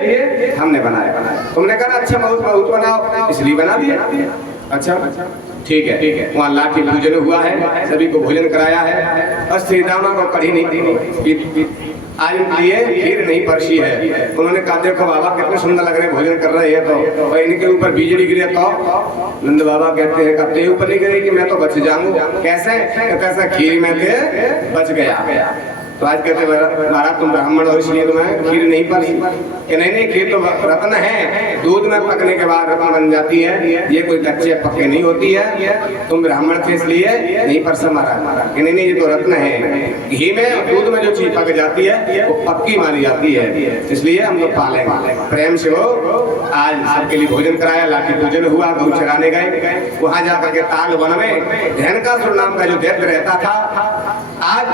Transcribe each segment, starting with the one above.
लिए हमने बनाया। तुमने कहा अच्छा बहुत बनाओ, इसलिए बना दिया। अच्छा ठीक है। वहाँ लाठी पूजन हुआ है, सभी को भोजन कराया है, और श्री राम को कढ़ी नहीं दी। आज लिए खीर नहीं परसी है। उन्होंने कहा देखो बाबा कितने सुंदर लग रहे भोजन कर रहे हैं, तो इनके ऊपर बिजली गिरे तो नंद बाबा कहते हैं कब ऊपर नहीं गिरी कि मैं तो बच जाऊंगा। कैसे? कैसा खीर में थे बच गया। तो आज कहते महाराज तुम ब्राह्मण हो इसलिए तुम्हें खीर नहीं पड़ी। कि नहीं खीर तो रत्न है, दूध में पकने के बाद रत्न बन जाती है, ये कोई कच्चे पक्के नहीं होती है। तुम ब्राह्मण थे इसलिए नहीं परसा मारा। कि नहीं ये तो रत्न है। घी में दूध में जो चीज पक जाती है वो पक्की मानी जाती है, इसलिए हम लोग पालेंगे प्रेम से। हो आज सबके लिए भोजन कराया, लाठी पूजन हुआ, गौ चराने गए। वहां जाकर के ताल वन में धेनुकासुर नाम का जो दैत्य रहता था, आज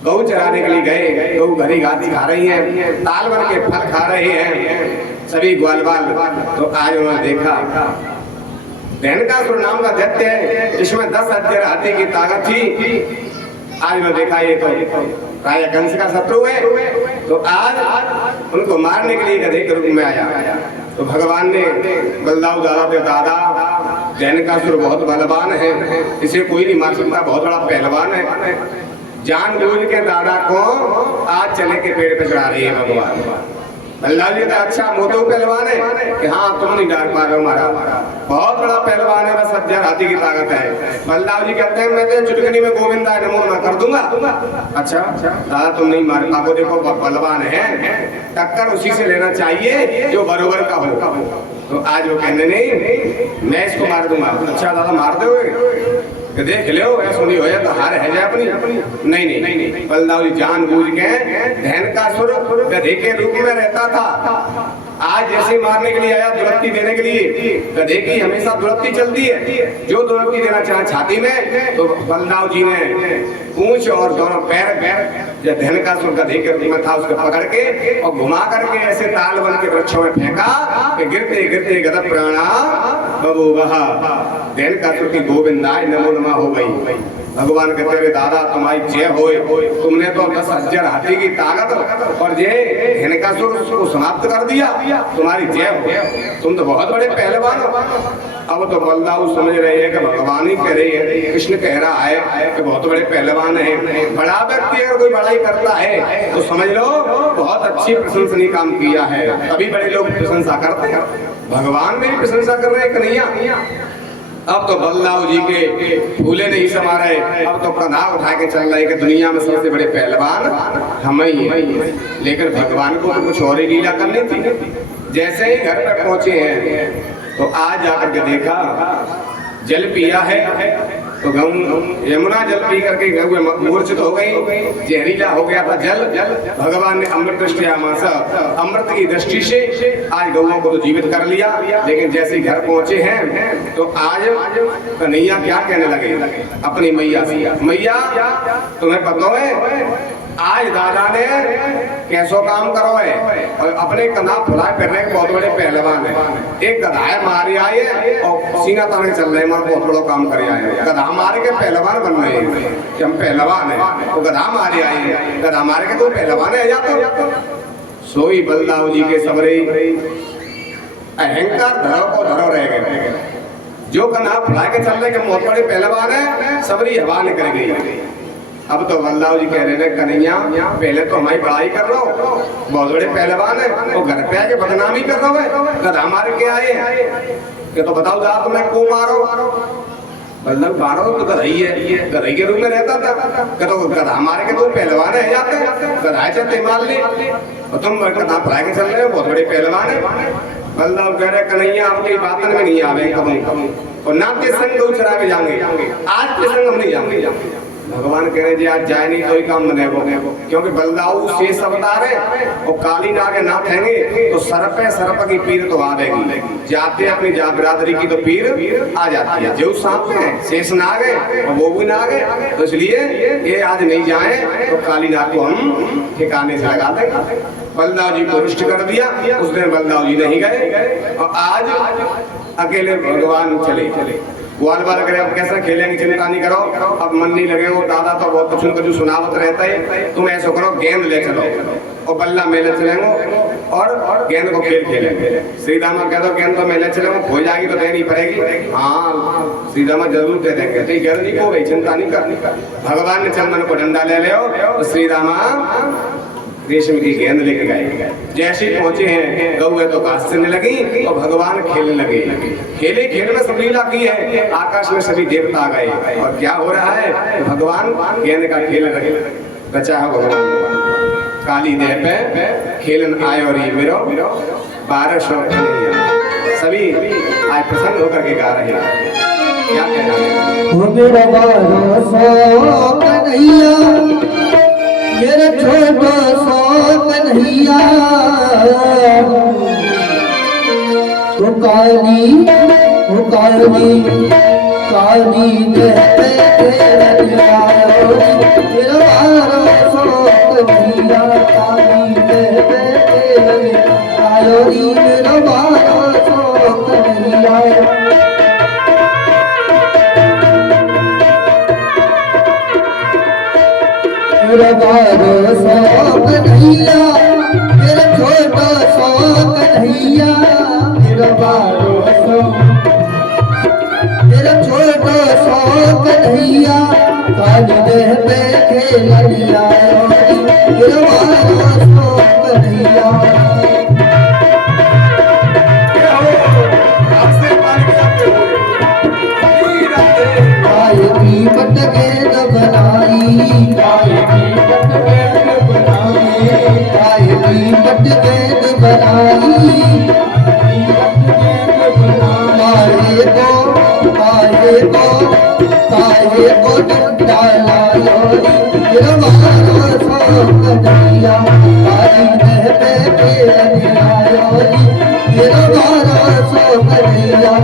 गौ चराने के लिए गए। गौ घरी घास खा रही है, ताल बन के फल खा रहे हैं सभी ग्वाल बाल। तो आज उन्होंने देखा धेनुकासुर नाम का दैत्य है, इसमें 10 हजार हाथी की ताकत थी। आज उन्होंने देखा ये तो राजा कंस का शत्रु है, तो आज उनको मारने के लिए गधे के रूप में आया। तो भगवान ने बलदाऊ दादा धेनुकासुर बहुत बलवान है, इसे कोई नहीं मार सकता, बहुत बड़ा पहलवान है। जानबूझ के दादा को आज चले के पेड़ पे चढ़ा रही है भगवान। बल्लाव जी का अच्छा मोटो पहलवान है कि हाँ तुम नहीं डाल पा रहे हो, हमारा बहुत बड़ा पहलवान है, बस 1000 हाथी की ताकत है। बल्लाव जी कहते हैं मैं तो चुटकनी में गोविंदा नमो नमः कर दूंगा। अच्छा दादा तुम नहीं मार पाओ, देखो बलवान है, टक्कर उसी से लेना चाहिए जो बरोबर का हो। तो आज वो कहने नहीं मैं इसको मार दूंगा। अच्छा दादा मार दोगे? देख लो ऐसा नहीं हो जाए तो हार है जाए अपनी। नहीं बलदाऊ जी जानबूझ के धेनुकासुर गधे के रूप में रहता था, आज जैसे मारने के लिए आया दुलत्ती देने के लिए। गधे की हमेशा दुलत्ती चलती है, जो दुलत्ती देना चाहे छाती में, तो बलदाऊ जी ने पूंछ और दोनों पैर जब धेनुकासुर गधे के रूप में था उसको पकड़ के और घुमा करके ऐसे ताल बन के वृक्षों में फेंका कि गिरते गिरते गद प्राणा बभूवः। धेनुकासुर की गोविंदाय नमो नमः हो गई। भगवान कहते हुए दादा तुम्हारी जय होए, तुमने तो 10 हजार हाथी की ताकत और जय धेनुकासुर को समाप्त कर दिया, तुम्हारी जय हो, तुम तो बहुत बड़े पहलवान हो। अब तो बलदाऊ समझ रहे हैं कि भगवान ही कह रहे हैं, कृष्ण कह रहा है कि बहुत बड़े पहलवान है। बड़ा व्यक्ति अगर कोई बड़ाई करता है तो समझ लो बहुत अच्छी प्रशंसनीय काम किया है, तभी बड़े लोग प्रशंसा करते हैं। भगवान मेरी प्रशंसा कर रहे हैं कन्हैया। अब तो बलदाऊ जी के फूले नहीं समा रहे, अब तो कंधा उठा के चल रहे कि दुनिया में सबसे बड़े पहलवान हम ही हैं। लेकिन भगवान को तो कुछ और ही लीला करनी थी। जैसे ही घर पर पहुंचे हैं तो आज जाकर के देखा जल पिया है, तो यमुना जल पी करके गऊ मूर्छित हो गई, जहरीला हो गया था जल। भगवान ने अमृत दृष्टि अमृत की दृष्टि से आज गौओं को तो जीवित कर लिया। लेकिन जैसे घर पहुंचे हैं तो आज कन्हैया क्या कहने लगे अपनी मैया से, मैया तुम्हें पता है आज दादा ने कैसो काम करो है, और अपने कंधा फुलाए फिरने के बहुत बड़े पहलवान है। एक गधा मारे आए और सीना तान चल रहे, हमारा बहुत बड़ा काम करे आए, गधा मारे के पहलवान बन रहे हैं कि हम पहलवान है। तो गधा मारे आए, गधा मारे के तो पहलवान है जाते। सोई बलदाऊ जी के सबरे अहंकार धरो को धरो रह गए, जो कंधा फुलाए के चल रहे के बहुत बड़े पहलवान है, सबरी हवा निकल गई। अब तो बलदाऊ जी कह रहे हैं कन्हैया पहले तो हमारी बड़ाई कर रहा हो, बहुत बड़े पहलवान है, तो घर पे आके बदनामी कर रहा है, गधा मार के आए कि तो बताओ जा तुम्हें को मारो। बलदाऊ मारो तो गधाई है, गधाई के रूप में रहता था, तो गधा मारे के तो पहलवान है जाते, गधा चलते मार ले, और तुम गधा फुला के चल रहे हो, बहुत बड़े पहलवान है। बलदाऊ कह रहे कन्हैया आपकी बातन में नहीं आवे कभी, और ना के संग गौ चरा के जाएंगे, आज के संग हम नहीं जाएंगे। भगवान कह रहे जी आज जाए नहीं कोई काम बने वो, क्योंकि बलदाऊ शेष अवतार है और काली नाग नाथ हैंगे, तो सर्प की पीर तो आ जाएगी, जाते अपनी जा बिरादरी की तो पीर आ जाती है। जो सांप है शेष नाग है और वो भी नाग है, तो इसलिए ये आज नहीं जाए तो काली नाग को हम ठिकाने से लगा देंगे। बलदाऊ जी को रुष्ट कर दिया, उस दिन बलदाऊ जी नहीं गए और आज अकेले भगवान चले। ग्वाल बाल करे अब कैसे खेलेंगे, चिंता नहीं करो, अब मन नहीं लगे वो दादा तो बहुत कुछ सुनावत रहता है, तुम ऐसा करो गेंद ले चलो और बल्ला मेले चलेंगे और गेंद को खेल खेलेंगे। श्री रामा कह दो गेंद तो मेले चलेंगे, खो जाएगी तो देनी पड़ेगी। हाँ श्री रामा जरूर दे देंगे। तो गेंद नहीं खो गई, चिंता नहीं कर। भगवान ने चंदन को डंडा ले ले तो श्री रामा रेशम की गेंद लेके गए। जैसे ही पहुंचे हैं गौ तो घास चलने लगी और भगवान खेलने लगे। खेले खेल में सब लीला की है, आकाश में सभी देवता आ गए। और क्या हो रहा है, भगवान गेंद का खेल रचा है। भगवान काली देह पे खेलन आए और ये मेरो 1200 सभी आज प्रसन्न होकर के गा रहे हैं। क्या कहना है, वो मेरा 1200 कन्हैया, मेरा छोटा सो कन्हैया, वो काली काली देह पे मेरा 1200 कन्हैया, काली देह पे मेरा 1200 कन्हैया। मेरा 1200 कन्हैया, मेरा छोटा सो कन्हैया, मेरा 1200 मेरा छोटा सो कन्हैया, काली देह पे खेलैया मेरा 1200 कन्हैया। पट गेंद बनाई, पट गेंद बनाई, काहे को डंडा लायो मेरा 1200 कन्हैया, काली देह पे खेलने आयो मेरा 1200 कन्हैया।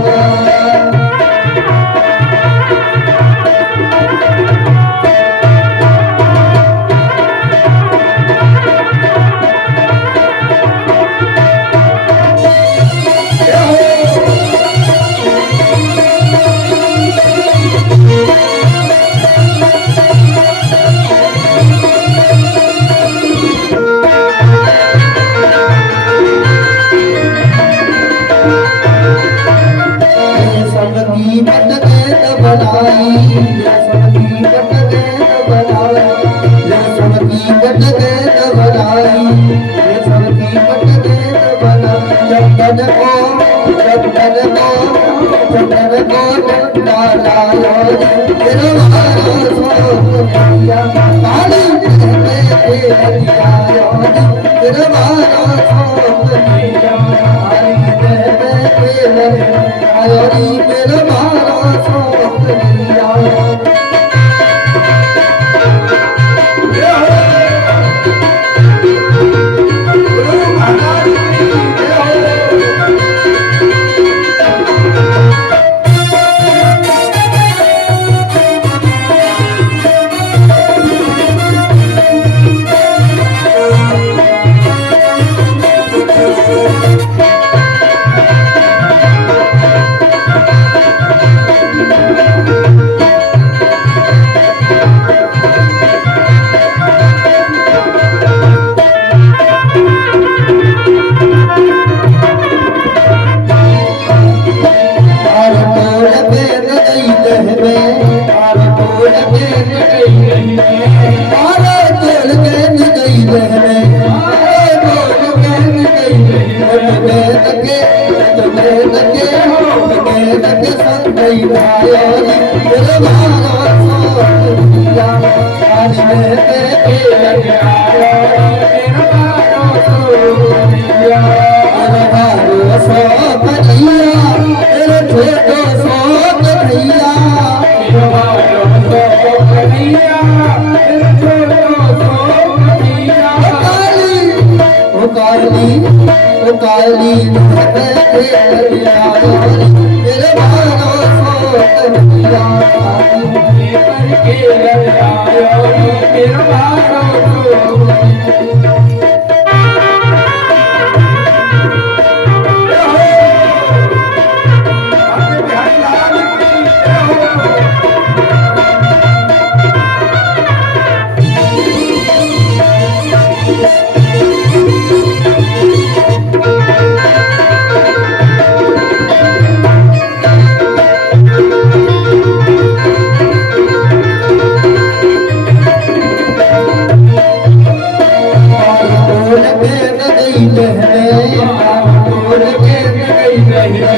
दहने मारो टोल गेंद गई दहने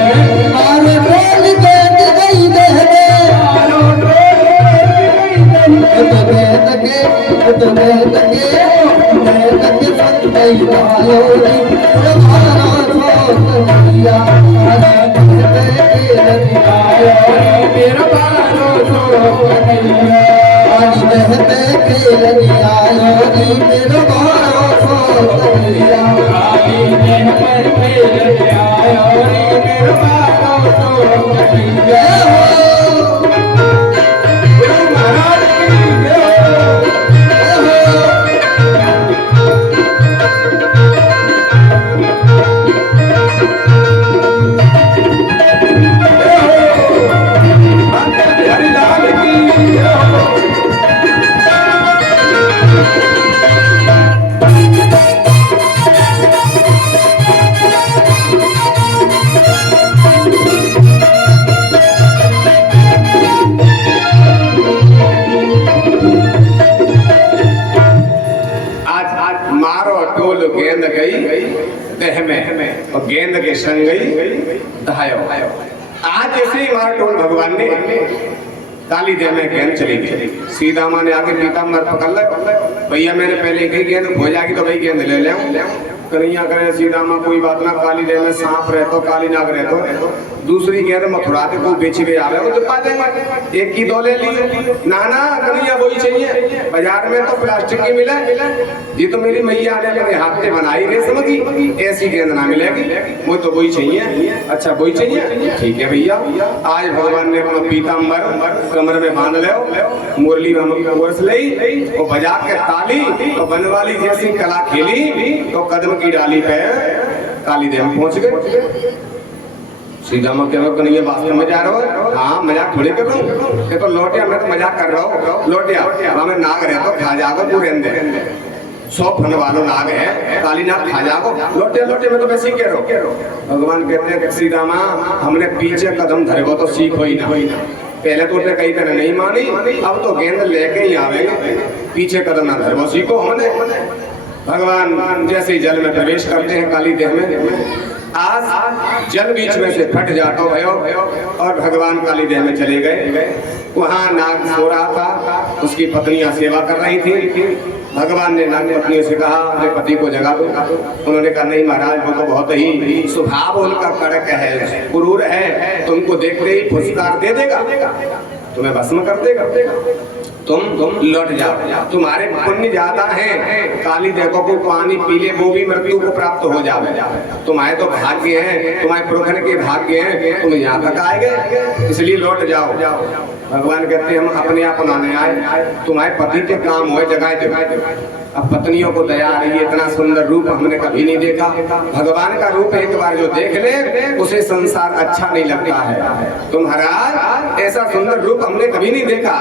मारो टोल गेंद गई दहने मारो टोल गेंद गई दहने तो गेंद के संग गई आयो नी मारो छोट मैया मेरा बारो छोट मैया पानी बहते खेलनी आयो नी मेरा बारो छोट मैया पानी बहते खेलनी आयो नी मेरा बारो छोट मैया महाराज की गेंद गई देह में और गेंद के संग गई दहायो। आज जैसे ही मार टोल भगवान ने काली देह में गेंद चली गई। सीधा माँ ने आके पीताम्बर पकड़ ले, भैया मैंने पहले कही गेंद हो जाएगी तो भाई गेंद ले ले। कन्हैया करे सीधा माँ कोई बात ना, काली देह में सांप रहतो काली नाग रहतो, दूसरी गेंद मथुरा के को बेची गए आवे वो तो देंगे, एक की दो ले ली ना ना कन्हैया वही चाहिए। बाजार में तो प्लास्टिक की मिले, ये तो मेरी मैया ने मेरे हाथ से बनाई रेशम की, ऐसी गेंद ना मिलेगी, वो तो वही चाहिए। अच्छा वही चाहिए, ठीक है भैया। आज भगवान ने अपना पीताम्बर कमर में बांध ले, मुरली वर्ष ली और बजा के ताली और बनवाली जैसी कला खेली तो कदम की डाली पे काली देव पहुंच गए। सीधा मैं कह रहा हूँ नहीं बात में जा रहा हो, हाँ मजाक थोड़ी कर रहा हूँ, ये तो लौटिया मैं तो मजाक कर रहा हूँ। लौटिया हमें नाग रहे तो खा जाओ तू रहने 100 फन वालों नाग है, काली नाग खा जाओ। लौटे लौटे में तो वैसे ही कह रहा हूँ। भगवान कहते हैं सीधा माँ हमने पीछे कदम धरे वो तो सीख ही ना, पहले तो उसने कई तरह नहीं मानी, अब तो गेंद लेके ही आवेंगे, पीछे कदम ना धरे वो सीखो हमने। भगवान जैसे ही जल में प्रवेश करते हैं काली देह में, आज जल बीच में से फट जाता भयो और भगवान काली देह में चले गए। वहाँ नाग सो रहा था, उसकी पत्नियां सेवा कर रही थी। भगवान ने नाग पत्नी से कहा अपने पति को जगा दो। उन्होंने कहा नहीं महाराज वो तो बहुत ही स्वभाव उनका कड़क है, क्रूर है, तुमको देखते ही फुसकार दे देगा, तुम्हें भस्म कर देगा, तुम लौट जाओ। तुम्हारे पुण्य ज्यादा है, काली देखो को पानी पी ले वो भी मृत्यु को प्राप्त हो जावे। तुम्हारे तो भाग्य है, तुम्हारे पुरखन के भाग्य है, तुम यहाँ तक आए गए, इसलिए लौट जाओ। भगवान कहते हैं हम अपने आप बनाने आए, तुम्हारे पति के काम हुए जगह। अब पत्नियों को दया आ रही है, इतना सुंदर रूप हमने कभी नहीं देखा। भगवान का रूप एक बार जो देख ले उसे संसार अच्छा नहीं लगता है। तुम महाराज ऐसा सुंदर रूप हमने कभी नहीं देखा,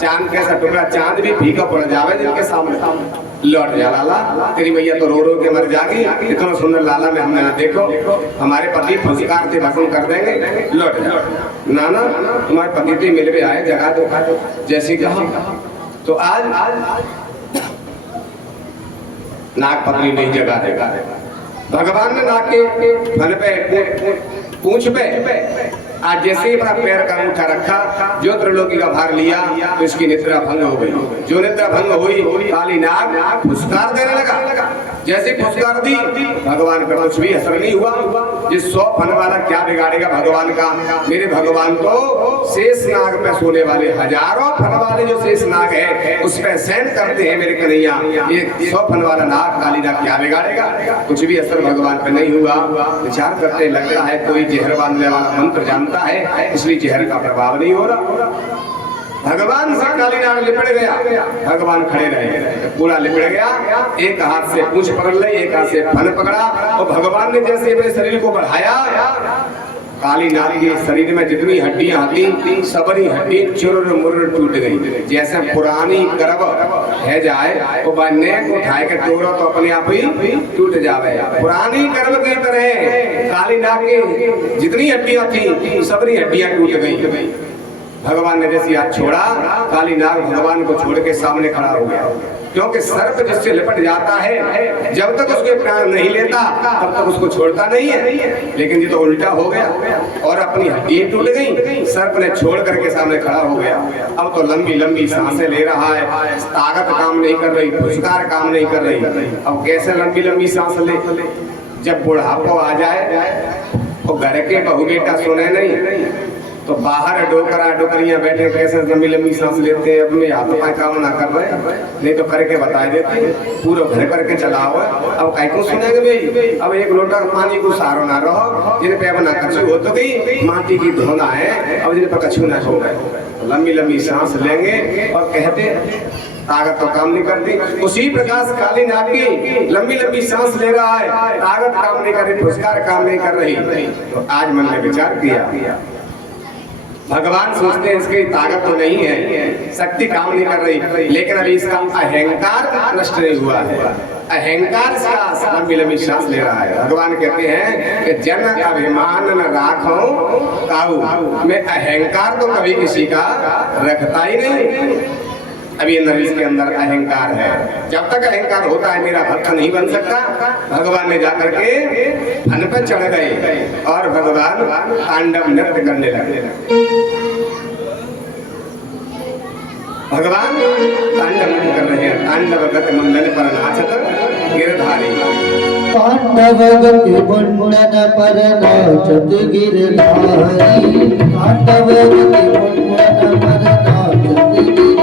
चांद कैसा टुकड़ा चांद भी फीका पड़ जावे जिनके सामने। लौट जा लाला, तेरी मैया तो रो रो के मर जाएगी, इतना सुंदर लाला में हमने ना देखो, हमारे पति फुसकार से भस्म कर देंगे, लौट जा। ना ना तुम्हारे पति से मिल भी आए, जगह दो जैसी कहा। तो आज नाग पत्नी नहीं जगा देगा। भगवान ने नाग के फन पे पूंछ पे आज जैसे ही अपना पैर का अंगूठा रखा, जो त्रिलोकी का भार लिया तो इसकी निद्रा भंग हो गई। जो निद्रा भंग हुई काली नाग फुसकार देने लगा। जैसे फुसकार दी भगवान का कुछ भी असर नहीं हुआ। जिस 100 फन वाला क्या बिगाड़ेगा भगवान का। मेरे भगवान तो शेष नाग पे सोने वाले, हजारों फन वाले जो शेष नाग है उस पे सहन करते हैं मेरे कन्हैया। ये 100 फन वाला नाग काली नाग क्या बिगाड़ेगा, कुछ भी असर भगवान पे नहीं हुआ। विचार करते लगता है कोई जहर बांधने वाला मंत्र जानता है, इसलिए जहर का प्रभाव नहीं हो रहा। भगवान से काली नाग लिपट गया, भगवान खड़े रहे, पूरा लिपट गया। एक हाथ से पूंछ पकड़ ली, एक हाथ से फन पकड़ा और भगवान ने जैसे अपने शरीर को बढ़ाया, काली नाग के शरीर में जितनी हड्डियां थी सबरी हड्डी चुर मुर टूट गई। जैसे पुरानी गर्भ है जाए तो बनने को उठाए के तोड़ो तो अपने आप ही टूट जावे। पुरानी गर्भ की तरह काली नाग की जितनी हड्डियां थी सबरी हड्डियां टूट गई। भगवान ने जैसे हाथ छोड़ा, काली नाग भगवान को छोड़ के सामने खड़ा हो गया। क्योंकि सर्प जिससे लिपट जाता है, जब तक उसके प्राण नहीं लेता तब तक उसको छोड़ता नहीं है। लेकिन ये तो उल्टा हो गया और अपनी हड्डी टूट गई, सर्प ने छोड़ करके सामने खड़ा हो गया। अब तो लंबी लंबी सांसें ले रहा है, ताकत काम नहीं कर रही, फुसकार काम नहीं कर रही। अब कैसे लंबी लंबी सांस ले? जब बुढ़ापा आ जाए तो घर के बहू बेटा सुने नहीं तो बाहर डोकरा डोकरियां बैठे कैसे लंबी लंबी सांस लेते हैं, अपने हाथ पाए काम ना कर रहे, नहीं तो करके बता देते, पूरा घर करके चला हुआ। अब कहीं को सुनेंगे भाई? अब एक लोटा पानी को सारो ना रहो, जिन पे अब ना कछु हो तो गई माटी की धोना है, अब जिन पर कछु ना हो गए। लंबी लंबी सांस लेंगे और कहते ताकत तो काम नहीं करती। उसी प्रकार काली नाग की लंबी लंबी सांस ले रहा है, ताकत काम नहीं कर रही, फुसकार काम नहीं कर रही। तो आज मन में विचार किया, भगवान सोचते हैं इसकी ताकत तो नहीं है, शक्ति काम नहीं कर रही, लेकिन अभी इसका अहंकार नष्ट नहीं हुआ है। अहंकार से लंबी लंबी सांस ले रहा है। भगवान कहते हैं कि जन अभिमान न राखो काऊ, मैं अहंकार तो कभी किसी का रखता ही नहीं। अभी नरेश के अंदर अहंकार है, जब तक अहंकार होता है मेरा भक्त नहीं बन सकता। भगवान ने जाकर के फन पर चढ़ गए और भगवान तांडव नृत्य करने लगे। भगवान तांडव नृत्य कर रहे हैं, तांडव गति मुंडन पर नाचत गिरधारी। तांडव गति मुंडन पर नाचत गिरधारी, तांडव गति मुंडन पर नाचत गिरधारी।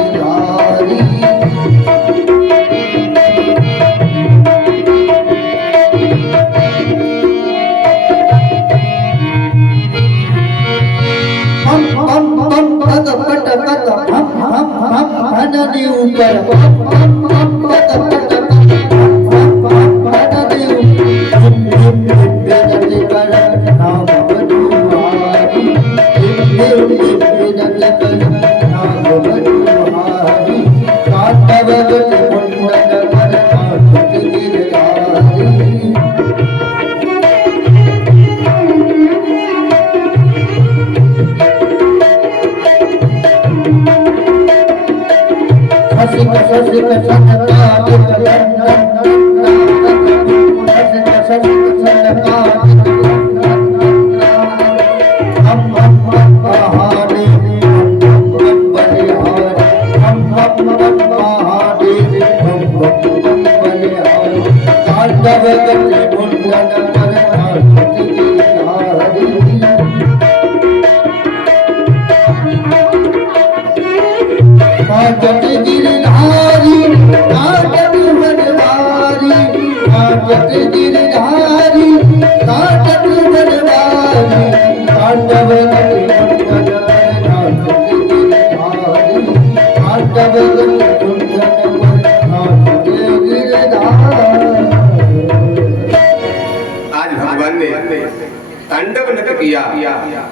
तांडव नृत्य किया।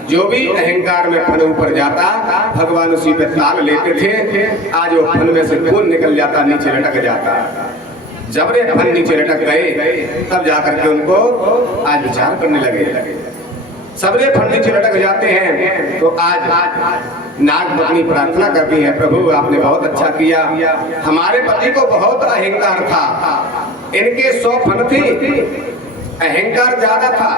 जो भी अहंकार में फन ऊपर जाता भगवान उसी पे ताल लेते थे। आज वो फन में से खून निकल जाता, नीचे लटक जाता। जब रे फन नीचे लटक गए तब जाकर के उनको आज विचार करने लगे। सबरे फन नीचे लटक जाते हैं तो आज नाग पत्नी प्रार्थना करती है, प्रभु आपने बहुत अच्छा किया, हमारे पति को बहुत अहंकार था, इनके 100 फन थे, अहंकार ज्यादा था,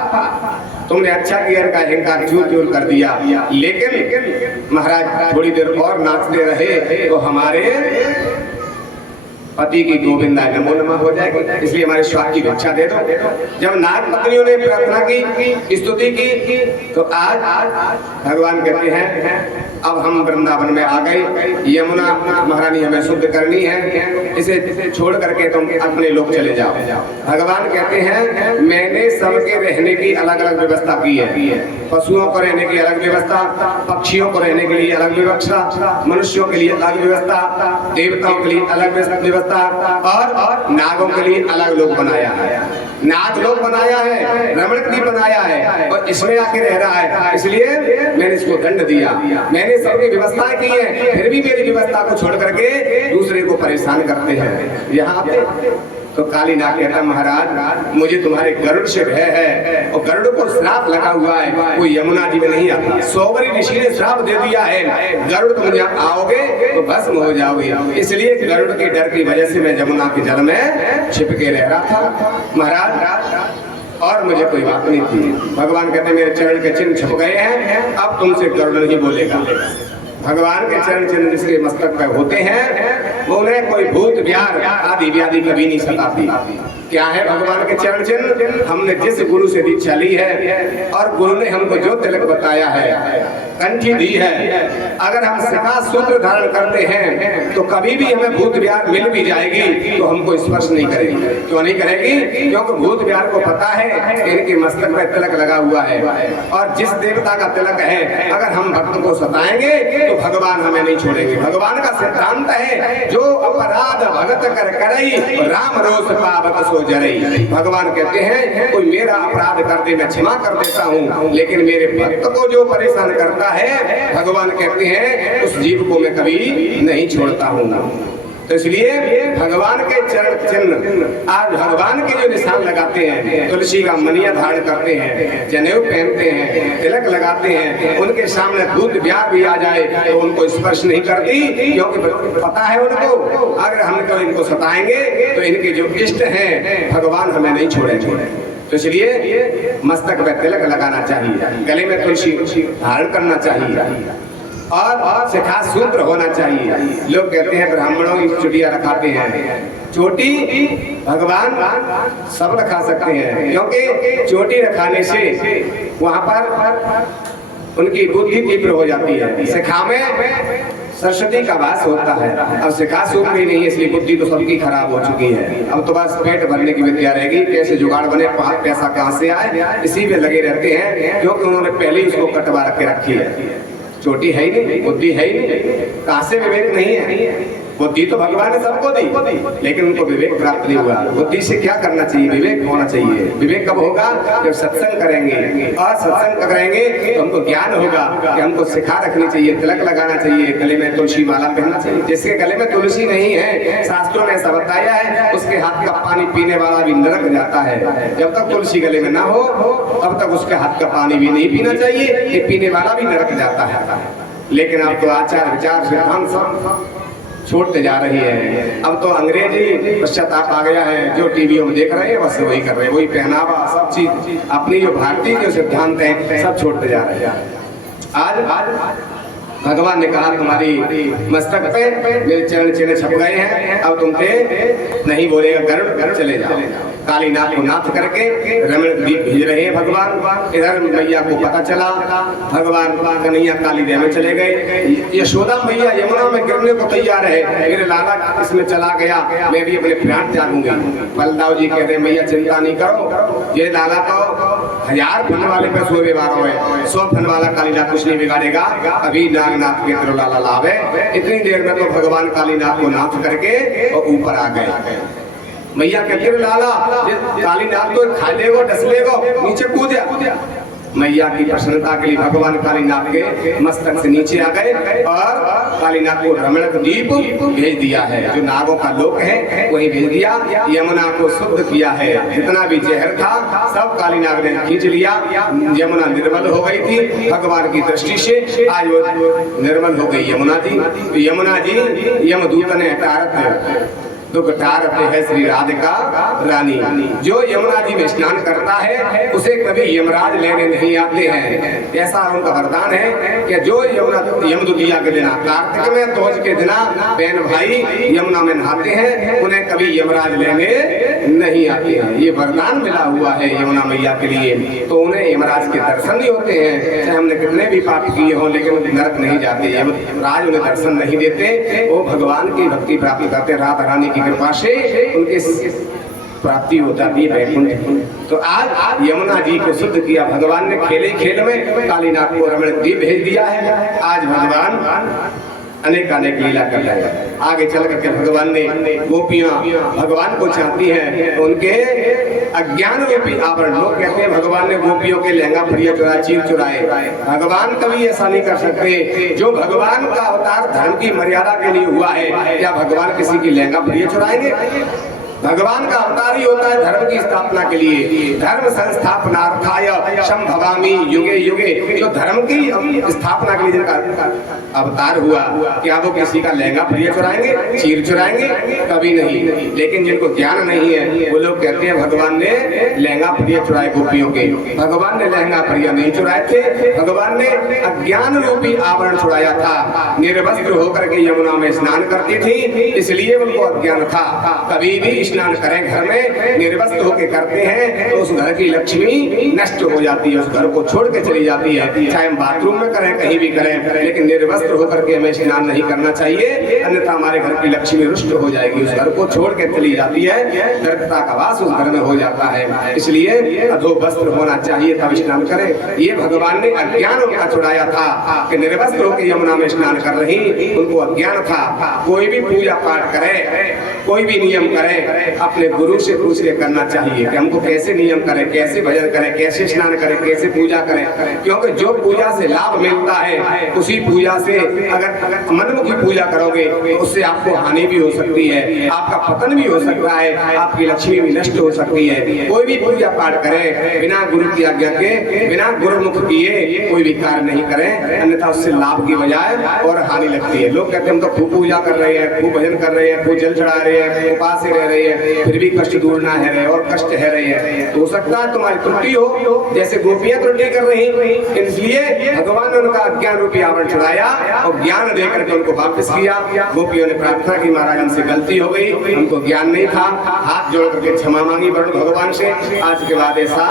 तुमने अच्छा किया, इनका अहंकार चूर चूर कर दिया। लेकिन महाराज थोड़ी देर और नाचते रहे तो हमारे पति की गोविंदा नमो नमः हो जाएगी, इसलिए हमारे स्वास्थ्य की रक्षा दे दो। जब नाग पत्नियों ने प्रार्थना की, स्तुति की, तो आज भगवान कहते हैं अब हम वृंदावन में आ गए, यमुना महारानी हमें शुद्ध करनी है, इसे छोड़ करके तुम अपने लोग चले जाओ। भगवान कहते हैं मैंने सबके रहने की अलग अलग व्यवस्था की है, पशुओं को रहने की अलग व्यवस्था, पक्षियों को रहने के लिए अलग व्यवस्था, मनुष्यों के लिए अलग व्यवस्था, देवताओं के लिए अलग व्यवस्था और नागों के लिए अलग लोग बनाया है। नाग लोग बनाया है, रमण भी बनाया है और इसमें आके रह रहा है, इसलिए मैंने इसको दंड दिया। मैंने सबकी व्यवस्था की है, फिर भी मेरी व्यवस्था को छोड़ करके दूसरे को परेशान करते हैं। यहाँ पे तो कालीनाग कहता महाराज मुझे तुम्हारे गरुड़ से भय है, और गरुड़ को श्राप लगा हुआ है, वो यमुना जी में नहीं आता। सौबरी ऋषि ने श्राप दे दिया है, गरुड़ तुम यहाँ आओगे तो भस्म हो जाओगे। इसलिए गरुड़ के डर की वजह से मैं यमुना के जल में छिप के रह रहा था महाराज, और मुझे कोई बात नहीं थी। भगवान कहते मेरे चरण के चिन्ह छप गए हैं, अब तुमसे गरुड़ नहीं बोलेगा। भगवान के चरण चिन्ह जिसके मस्तक पर होते हैं वो उन्हें कोई भूत व्याध आदि व्याधि कभी नहीं सताती। क्या है भगवान के चरण चिन्ह? हमने जिस गुरु से दीक्षा ली है और गुरु ने हमको जो तिलक बताया है, कंठी दी है, अगर हम शिखा सूत्र धारण करते हैं तो कभी भी हमें भूत व्याध मिल भी जाएगी तो हमको स्पर्श नहीं करेगी। क्यों नहीं करेगी? क्योंकि भूत व्याध को पता है इनके मस्तक में तिलक लगा हुआ है, और जिस देवता का तिलक है अगर हम भक्त को सताएंगे तो भगवान हमें नहीं छोड़ेंगे। भगवान का सिद्धांत है जो अपराध भगत कर करई राम रोष पावत सो जरई। भगवान कहते हैं कोई मेरा अपराध कर दे मैं क्षमा कर देता हूँ, लेकिन मेरे भक्त को जो परेशान करता है भगवान कहते हैं उस जीव को मैं कभी नहीं छोड़ता हूँ। तो इसलिए भगवान के चरण चिन्ह आज भगवान के जो निशान लगाते हैं, तुलसी का मनिया धारण करते हैं, जनेऊ पहनते हैं, तिलक लगाते हैं, उनके सामने भूत व्याध भी आ जाए तो उनको स्पर्श नहीं करती, क्योंकि पता है उनको अगर हम इनको सताएंगे तो इनके जो इष्ट हैं भगवान हमें नहीं छोड़ेंगे। तो इसलिए मस्तक में तिलक लगाना चाहिए, गले में तुलसी धारण करना चाहिए, और शिखा सूत्र होना चाहिए। लोग कहते हैं ब्राह्मणों की चुटिया रखाते हैं, चोटी भगवान सब रखा सकते हैं, क्योंकि चोटी रखाने से वहां पर उनकी बुद्धि तीव्र हो जाती है। शिखा में सरस्वती का वास होता है, अब शिखा सूत्र ही नहीं है, इसलिए बुद्धि तो सबकी खराब हो चुकी है। अब तो बस पेट भरने की विद्या रहेगी, कैसे जुगाड़ बने, पैसा कहाँ से आए, इसी में लगे रहते हैं, क्योंकि उन्होंने पहले ही उसको कटवा के रखी है। चोटी है ही नहीं, बुद्धि है ही नहीं, कहाँ से विवेक नहीं है। बुद्धि तो भगवान ने सबको दी, लेकिन उनको विवेक प्राप्त नहीं हुआ। बुद्धि से क्या करना चाहिए? विवेक होना चाहिए। विवेक कब होगा? जब सत्संग करेंगे, और सत्संग करेंगे तो हमको ज्ञान होगा कि हमको शिखा रखनी चाहिए, तिलक लगाना चाहिए, गले में तुलसी माला पहनना चाहिए। जिसके गले में तुलसी नहीं है, शास्त्रों में ऐसा बताया है उसके हाथ का पानी पीने वाला भी नरक जाता है। जब तक तुलसी गले में ना हो तब तक उसके हाथ का पानी भी नहीं पीना चाहिए, ये पीने वाला भी नरक जाता है। लेकिन अब तो आचार विचार सिद्धांत सब छोड़ते जा रही है। अब तो अंग्रेजी पश्चाताप आ गया है, जो टीवी में देख रहे हैं बस वही कर रहे हैं, वही पहनावा सब चीज अपनी जो भारतीय जो सिद्धांत है सब छोड़ते जा रहे हैं। आज भगवान ने कहा तुम्हारी मस्तक पे मेरे चरण चिन्ह छप गए हैं, अब तुम पे नहीं बोलेगा गरुड़, चले जाओ। कालीनाथ को नाथ करके रमण दीप भेज रहे हैं भगवान। इधर मैया को पता चला, भगवान कन्हैया कालीदेव में चले गए। यशोदा मैया यमुना में गिरने को तैयार है, मेरे लाला इसमें चला गया, मैं भी अपने प्राण त्यागूंगी। बलदाव जी कह रहे मैया चिंता नहीं करो, ये लाला तो 1000 फन वाले पे 100 बिगाड़ो है, 100 फन वाला कालीनाथ कुछ नहीं बिगाड़ेगा। अभी नागनाथ के तरह लाला लाभ है। इतनी देर में तो भगवान कालीनाथ को नाथ करके और ऊपर आ गए। मैया कहते लाला कालीनाथ तो खा लेगो डस लेगो, नीचे कूद जा। मैया की प्रसन्नता के लिए भगवान कालीनाथ के मस्तक से नीचे आ गए और कालीनाथ को रमणक दीप भेज दिया है, जो नागों का लोक है वही भेज दिया। यमुना को शुद्ध किया है, जितना भी जहर था सब कालीनाथ ने खींच लिया। यमुना निर्मल हो गई थी भगवान की दृष्टि से, आज वो निर्मल हो गई यमुना जी। तो यमुना जी यमदूत ने हटारत दुख टारते है श्री राधिका रानी। जो यमुना जी में स्नान करता है उसे कभी यमराज लेने नहीं आते हैं, ऐसा उनका वरदान है कि जो यमुना यमदुतिया के दिना कार्तिक में तोज के दिना बहन भाई यमुना में नहाते हैं, उन्हें कभी यमराज लेने नहीं आते हैं। ये वरदान मिला हुआ है यमुना मैया के लिए, तो उन्हें यमराज के दर्शन नहीं होते हैं। चाहे हमने कितने भी पाप किए हों लेकिन नरक नहीं जाते, यमराज उन्हें दर्शन नहीं देते। वो भगवान की भक्ति प्राप्त करते, राधा रानी कृपा से उनके प्राप्ति हो जाती है वैकुंठ। तो आज यमुना जी को शुद्ध किया भगवान ने, खेले खेल में कालीनाथ को रमण दीप भेज दिया है। आज भगवान अनेक अनेक लीला कर रहे हैं। आगे चल करके भगवान ने गोपियां भगवान को चाहती हैं तो उनके अज्ञान रूपी आवरण, लोग कहते हैं भगवान ने गोपियों के लहंगा फरिया चुराए, चीर चुराए। भगवान कभी ऐसा नहीं कर सकते। जो भगवान का अवतार धर्म की मर्यादा के लिए हुआ है, क्या भगवान किसी की लहंगा फरिया चुराएंगे? भगवान का अवतार ही होता है धर्म की स्थापना के लिए। धर्म संस्थापनार्थाय संभवामि युगे युगे। जो धर्म की स्थापना के लिए जिनका अवतार हुआ, क्या वो किसी का लहंगा फरिया चुराएंगे, चीर चुराएंगे? कभी नहीं। लेकिन जिनको ज्ञान नहीं है वो लोग कहते हैं भगवान ने लहंगा फरिया चुराए गोपियों के। भगवान ने लहंगा फरिया नहीं चुराए थे, भगवान ने अज्ञान रूपी आवरण छुड़ाया था। निर्वस्त्र होकर के यमुना में स्नान करती थी, इसलिए उनको अज्ञान था। कभी भी स्नान करें घर में निर्वस्त्र होकर करते हैं तो उस घर की लक्ष्मी नष्ट हो जाती है, उस घर को छोड़ के चली जाती है। चाहे हम बाथरूम में करें, कहीं भी करें, लेकिन निर्वस्त्र होकर के हमें स्नान नहीं करना चाहिए, अन्यथा हमारे घर की लक्ष्मी रुष्ट हो जाएगी, उस घर को छोड़ के चली जाती है। दरिद्रता का वास उस घर में हो जाता है। इसलिए अधो वस्त्र होना चाहिए तब स्नान करें। ये भगवान ने अज्ञान उनका छुड़ाया था कि निर्वस्त्र होकर यमुना में स्नान कर रही, उनको अज्ञान था। कोई भी पूजा पाठ करे, कोई भी नियम करे, अपने गुरु से पूछ के करना चाहिए कि हमको कैसे नियम करें, कैसे भजन करें, कैसे स्नान करें, कैसे पूजा करें। क्योंकि जो पूजा से लाभ मिलता है, उसी पूजा से अगर मनमुखी पूजा करोगे तो उससे आपको हानि भी हो सकती है, आपका पतन भी हो सकता है, आपकी लक्ष्मी भी नष्ट हो सकती है। कोई भी पूजा पाठ करें बिना गुरु की आज्ञा के, बिना गुरुमुख किए कोई भी कार्य नहीं करें, अन्यथा उससे लाभ की बजाय और हानि लगती है। लोग कहते हैं हम तो खूब पूजा कर रहे हैं, खूब भजन कर रहे हैं, खूब जल चढ़ा रहे हैं, उपास रह रहे हैं, फिर भी कष्ट दूर ना है रहे और कष्ट है रहे हैं। तो हो सकता है तुम्हारी त्रुटि हो, जैसे गोपियां त्रुटि कर रही। इसलिए भगवान ने उनका अज्ञान रूपी आवरण छुड़ाया और ज्ञान देकर के उनको वापस किया। गोपियों ने प्रार्थना की महाराज हमसे गलती हो गई, हमको ज्ञान नहीं था, हाथ जोड़ करके क्षमा मांगी वरुण भगवान से, आज के बाद ऐसा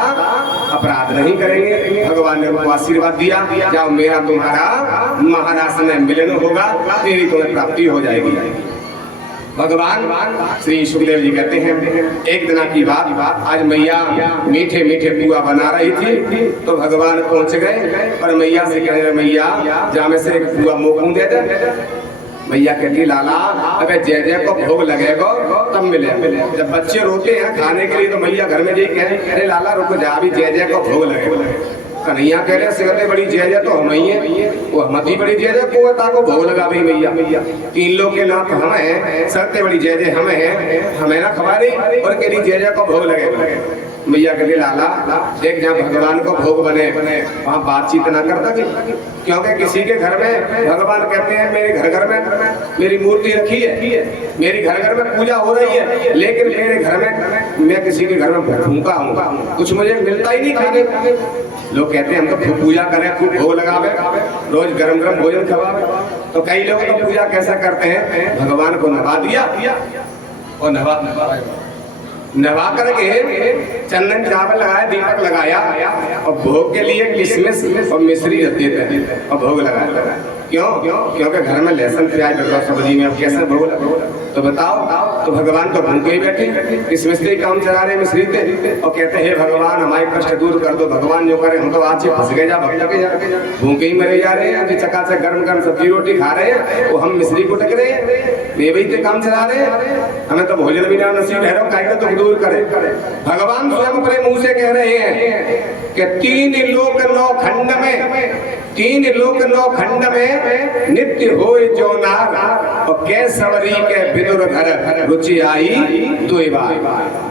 अपराध नहीं करेंगे। भगवान ने उनको आशीर्वाद दिया, जाओ मेरा तुम्हारा महाराज में मिलन होगा, तेरी तुम्हें प्राप्ति हो जाएगी। भगवान श्री सुखदेव जी कहते हैं एक दिन की बात, आज मैया मीठे मीठे पुआ बना रही थी तो भगवान पहुंच गए और मैया से कह रहे मैया जामे से एक पुआ मोकूं दे दे। मैया कहती लाला अबे जय जय को भोग लगेगा तब मिले। जब बच्चे रोते हैं खाने के लिए तो मैया घर में यही कहे अरे लाला रुको जा अभी जय जय को भोग लगेगा। कन्हैया कह रहे सिगरते बड़ी जय जय तो हम ही है, वो हमती बड़ी जय जय कुवता को भोग लगा भाई मैया। तीन लोग के नाथ हम हैं, सरते बड़ी जय जय हम हैं, हमें ना खबा रही और कह रही जय जय को भोग लगे। मैया कहती लाला देख जहाँ भगवान को भोग बने वहाँ बातचीत ना करता क्योंकि किसी के घर में भगवान कहते हैं मेरे घर घर में मेरी मूर्ति रखी है, मेरी घर घर में पूजा हो रही है, लेकिन मेरे घर में मैं किसी के घर में भूखा हूँ, कुछ मुझे मिलता ही नहीं खाने। लोग कहते हैं हम तो खूब पूजा करें, खूब भोग लगावे, रोज गरम गरम भोजन खवावे। तो कई लोग तो पूजा कैसा करते हैं भगवान को नवा दिया और नवा करके चंदन चावल लगाया, दीपक लगाया और भोग के लिए किशमिश और मिश्री देते थे और भोग लगाया। क्यों? क्योंकि घर में लहसुन प्याज रखा सब्जी में, अब कैसे भोग लगा? तो बताओ, तो भगवान तो भूखे ही बैठे, किशमिश से काम चला रहे मिश्री थे और कहते हैं भगवान हमारे कष्ट दूर कर दो। भगवान जो करे हम तो आज से फंस गए जा भूखे ही मरे जा रहे हैं, चका से गर्म गर्म सब्जी रोटी खा रहे हैं, वो हम मिश्री को टक रहे हैं, ये भी काम चला रहे हैं, हमें तो भोजन भी ना नसीब है, काहे तो दूर करे। भगवान स्वयं अपने मुंह से कह रहे हैं कि तीन लोक नौ खंड में नित्य होए जो नार और केसवरी के विदुर घर रुचि आई दुई बार।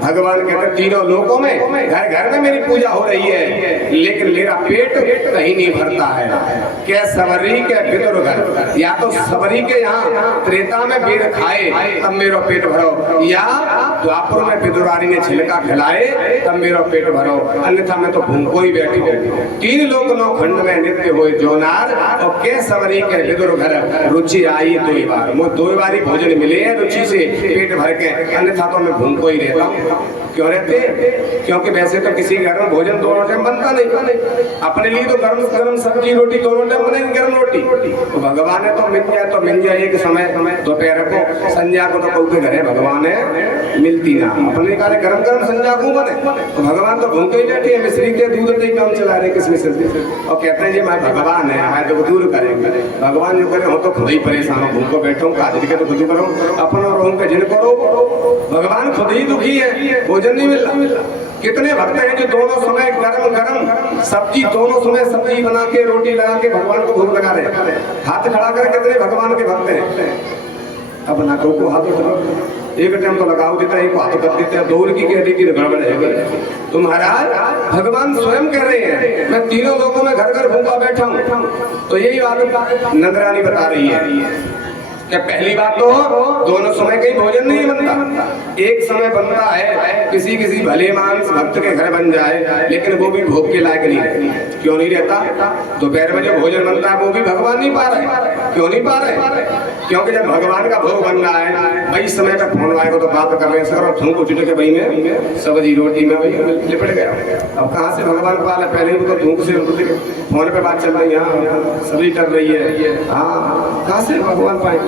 भगवान कहते तीनों लोकों में घर घर में मेरी पूजा हो रही है, लेकिन मेरा पेट कहीं नहीं भरता है। केसवरी के विदुर घर, या तो सबरी के यहाँ त्रेता में वेद खाए तब मेरा पेट भरो, या द्वापर में विदुरारी ने छिलका खिलाए तब मेरा पेट भरो, अन्यथा मैं तो भूखो ही बैठी हूँ। तीन लोक नौ खंड में नित्य होए जोनार और केसवरी के विदुर घर रुचि आई दुई बार। मुझे दो बारी भोजन मिले हैं रुचि से पेट भर के, अन्यथा तो मैं भूखो ही रहता हूँ। क्यों रहते? क्योंकि वैसे तो किसी घर में भोजन दोनों टाइम बनता नहीं, अपने लिए तो गर्म गर्म सब्जी रोटी दोनों टाइम बनेगी, गर्म रोटी। तो भगवान है तो मिल जाए एक समय दोपहर को, संध्या को तो कोई के घरे भगवान है मिलती ना, अपने काले गर्म गर्म संध्या को बने। तो भगवान तो भूखे ही बैठे मिश्री के दूध से काम चला रहे किसमें से, और कहते हैं जी मैं भगवान है हमारे तो दूर करेंगे। भगवान जो करे हो तो खुद ही परेशान हो, भूखो बैठो काजल के तो खुद करो, अपना रहूं के जिन करो। भगवान खुद ही दुखी है, भोजन नहीं मिल रहा। कितने भक्त हैं जो दोनों समय गरम गरम सब्जी, दोनों समय सब्जी बना के रोटी लगा के भगवान को भोग लगा रहे, हाथ खड़ा कर कितने भगवान के भक्त हैं। अब ना को हाथ उठा एक टाइम तो लगाओ देता है, हाथ कर देते हैं, दौड़ की कह दी कि गड़बड़ है। तो महाराज भगवान स्वयं कह रहे हैं मैं तीनों लोगों में घर घर भूखा बैठा हूँ। तो यही बात नंदरानी बता रही है कि पहली बात तो दोनों समय का ही भोजन नहीं बनता, एक समय बनता है, किसी किसी भले मानस भक्त के घर बन जाए, लेकिन वो भी भोग के लायक नहीं रहती। क्यों नहीं रहता? दोपहर में जो भोजन बनता है वो भी भगवान नहीं पा रहे। क्यों नहीं पा रहे? क्योंकि जब भगवान का भोग बन रहा है, वही समय पे फोन आएगा तो बात कर रहे हैं सर, और थूक उठ के वही में सब्जी रोटी में वही लिपट गया। अब कहाँ से भगवान पा रहे? पहले वो तो थूक से फोन पे बात चल रही है, हाँ सब्जी कर रही है, हाँ कहाँ से भगवान पाए?